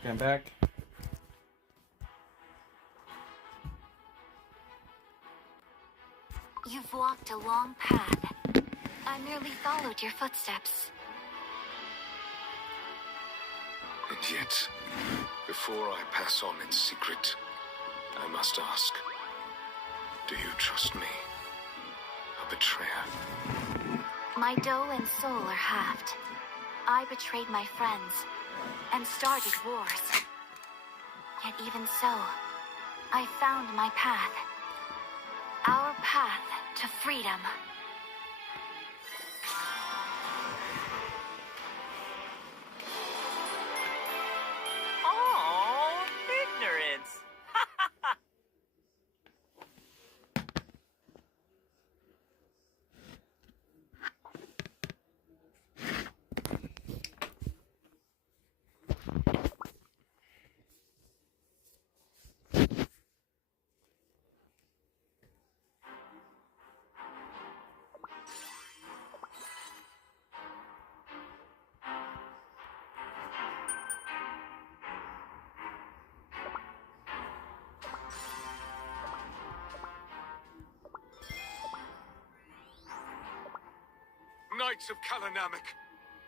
Okay, I'm back. You've walked a long path. I merely followed your footsteps. And yet, before I pass on its secret, I must ask, do you trust me? A betrayer? My dough and soul are halved. I betrayed my friends and started wars. Yet even so, I found my path. Our path to freedom. Oh, ignorance. Knights of Kalanamek,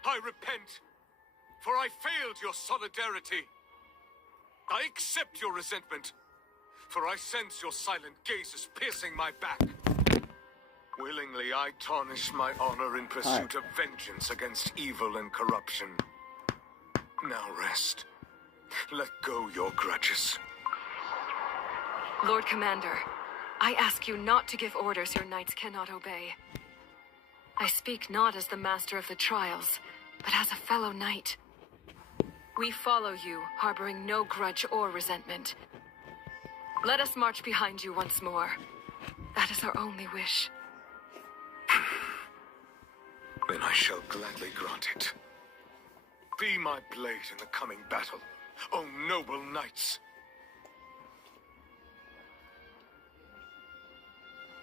I repent, for I failed your solidarity. I accept your resentment, for I sense your silent gazes piercing my back. Willingly, I tarnish my honor in pursuit of vengeance against evil and corruption. Now rest. Let go your grudges. Lord Commander, I ask you not to give orders your knights cannot obey. I speak not as the master of the trials, but as a fellow knight. We follow you, harboring no grudge or resentment. Let us march behind you once more. That is our only wish. Then I shall gladly grant it. Be my blade in the coming battle, O noble knights.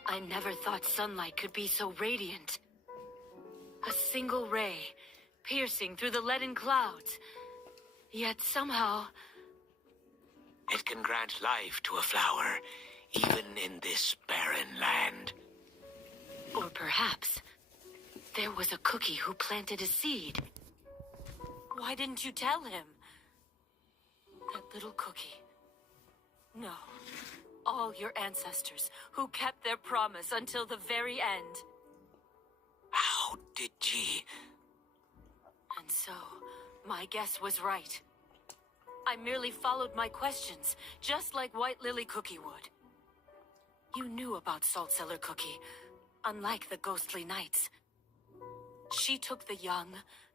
I never thought sunlight could be so radiant. A single ray, piercing through the leaden clouds. Yet somehow... It can grant life to a flower, even in this barren land. Or perhaps there was a cookie who planted a seed. Why didn't you tell him? That little cookie. No. All your ancestors who kept their promise until the very end. How did ye? And so, my guess was right. I merely followed my questions, just like White Lily Cookie would. You knew about Salt Cellar Cookie, unlike the ghostly knights. She took the young,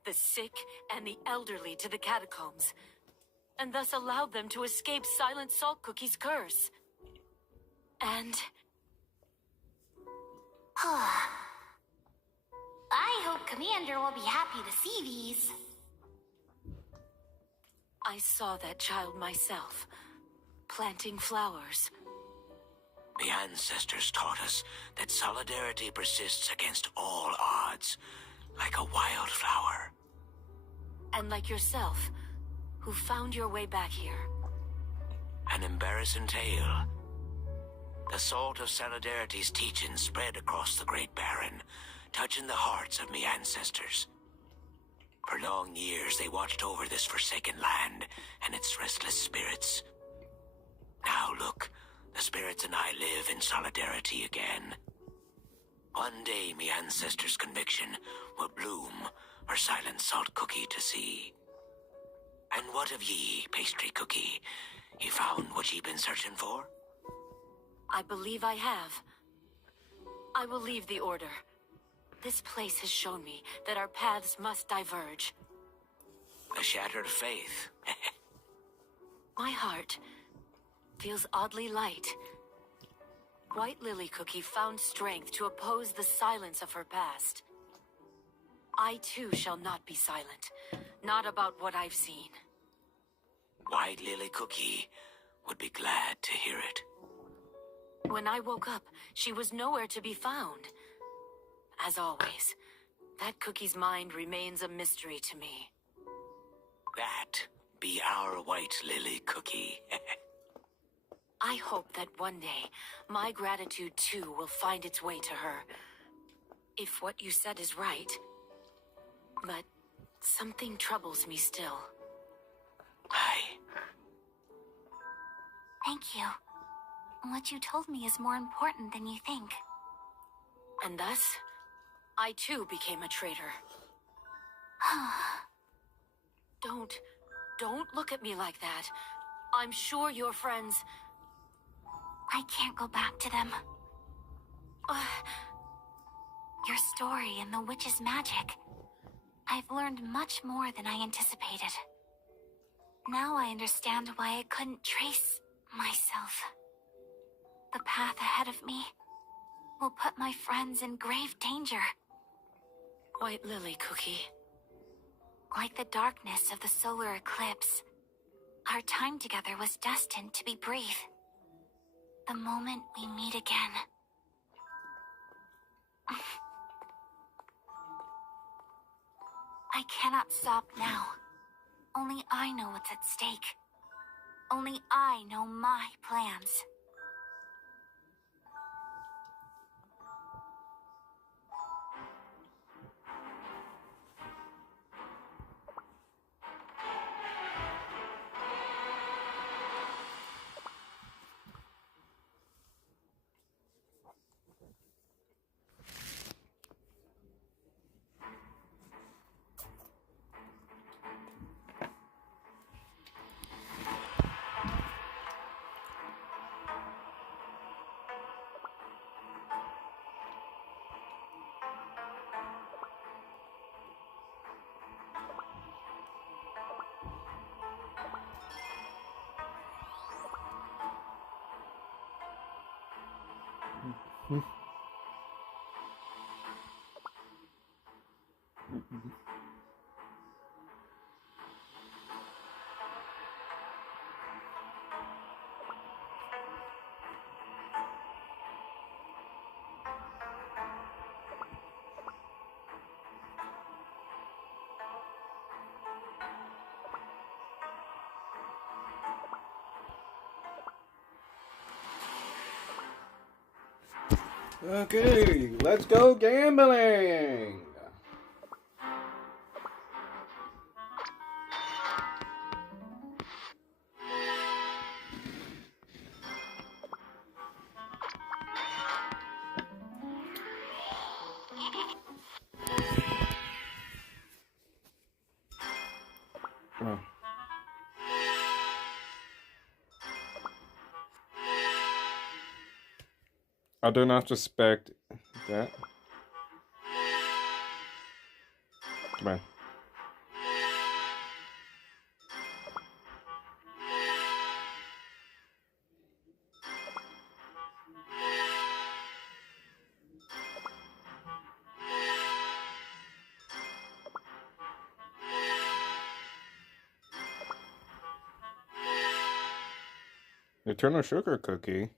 the sick, and the elderly to the catacombs, and thus allowed them to escape Silent Salt Cookie's curse. And... I hope Commander will be happy to see these. I saw that child myself, planting flowers. The ancestors taught us that solidarity persists against all odds, like a wildflower. And like yourself, who found your way back here. An embarrassing tale. The salt of solidarity's teachings spread across the Great Barren, touching the hearts of me ancestors. For long years, they watched over this forsaken land and its restless spirits. Now look, the spirits and I live in solidarity again. One day, me ancestors' conviction will bloom for Silent Salt Cookie to see. And what of ye, Pastry Cookie? You found what ye been searching for? I believe I have. I will leave the Order. This place has shown me that our paths must diverge. A shattered faith. My heart feels oddly light. White Lily Cookie found strength to oppose the silence of her past. I too shall not be silent. Not about what I've seen. White Lily Cookie would be glad to hear it. When I woke up, she was nowhere to be found. As always, That cookie's mind remains a mystery to me. That be our white lily cookie. I hope that one day, my gratitude too will find its way to her. If what you said is right. But something troubles me still. Aye. Thank you. What you told me is more important than you think. And thus, I too became a traitor. Don't look at me like that. I'm sure your friends... I can't go back to them. Your story and the witch's magic. I've learned much more than I anticipated. Now I understand why I couldn't trace myself. The path ahead of me will put my friends in grave danger. White Lily Cookie. Like the darkness of the solar eclipse, our time together was destined to be brief. The moment we meet again. I cannot stop now. Only I know what's at stake. Only I know my plans. Okay, let's go gambling! Oh. I do not suspect that. Come on. Eternal sugar cookie.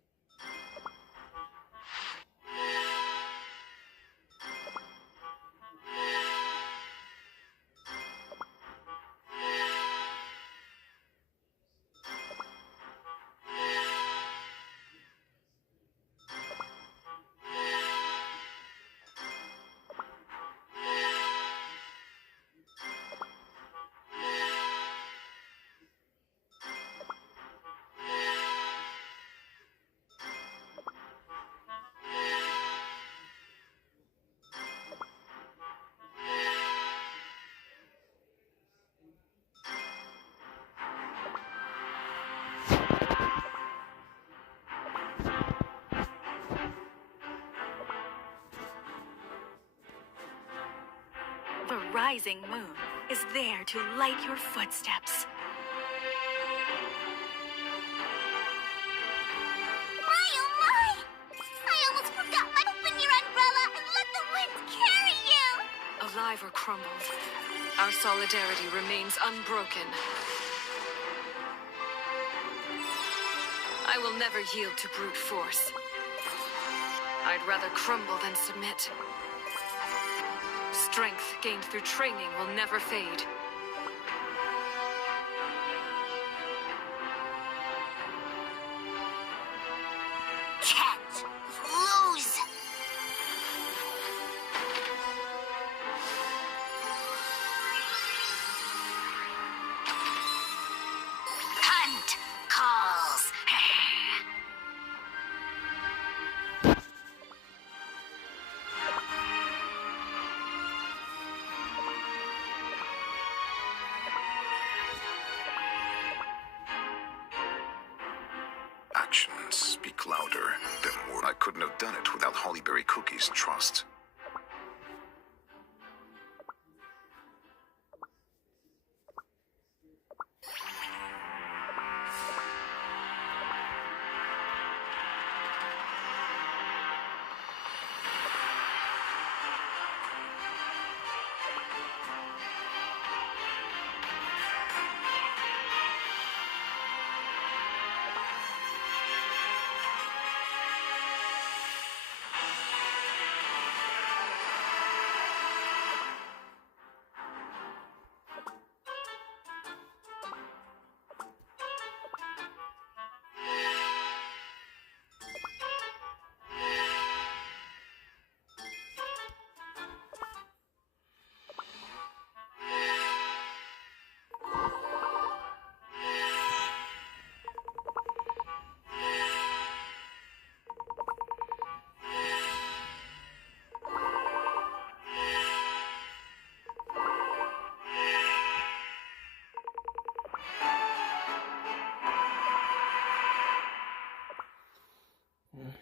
The rising moon is there to light your footsteps. My, oh my! I almost forgot my open your umbrella and let the wind carry you! Alive or crumbled, our solidarity remains unbroken. I will never yield to brute force. I'd rather crumble than submit. strength gained through training will never fade. Can't lose! Hunt calls! Actions speak louder than words. I couldn't have done it without Hollyberry Cookie's trust.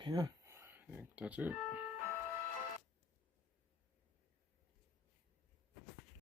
Yeah, I think that's it.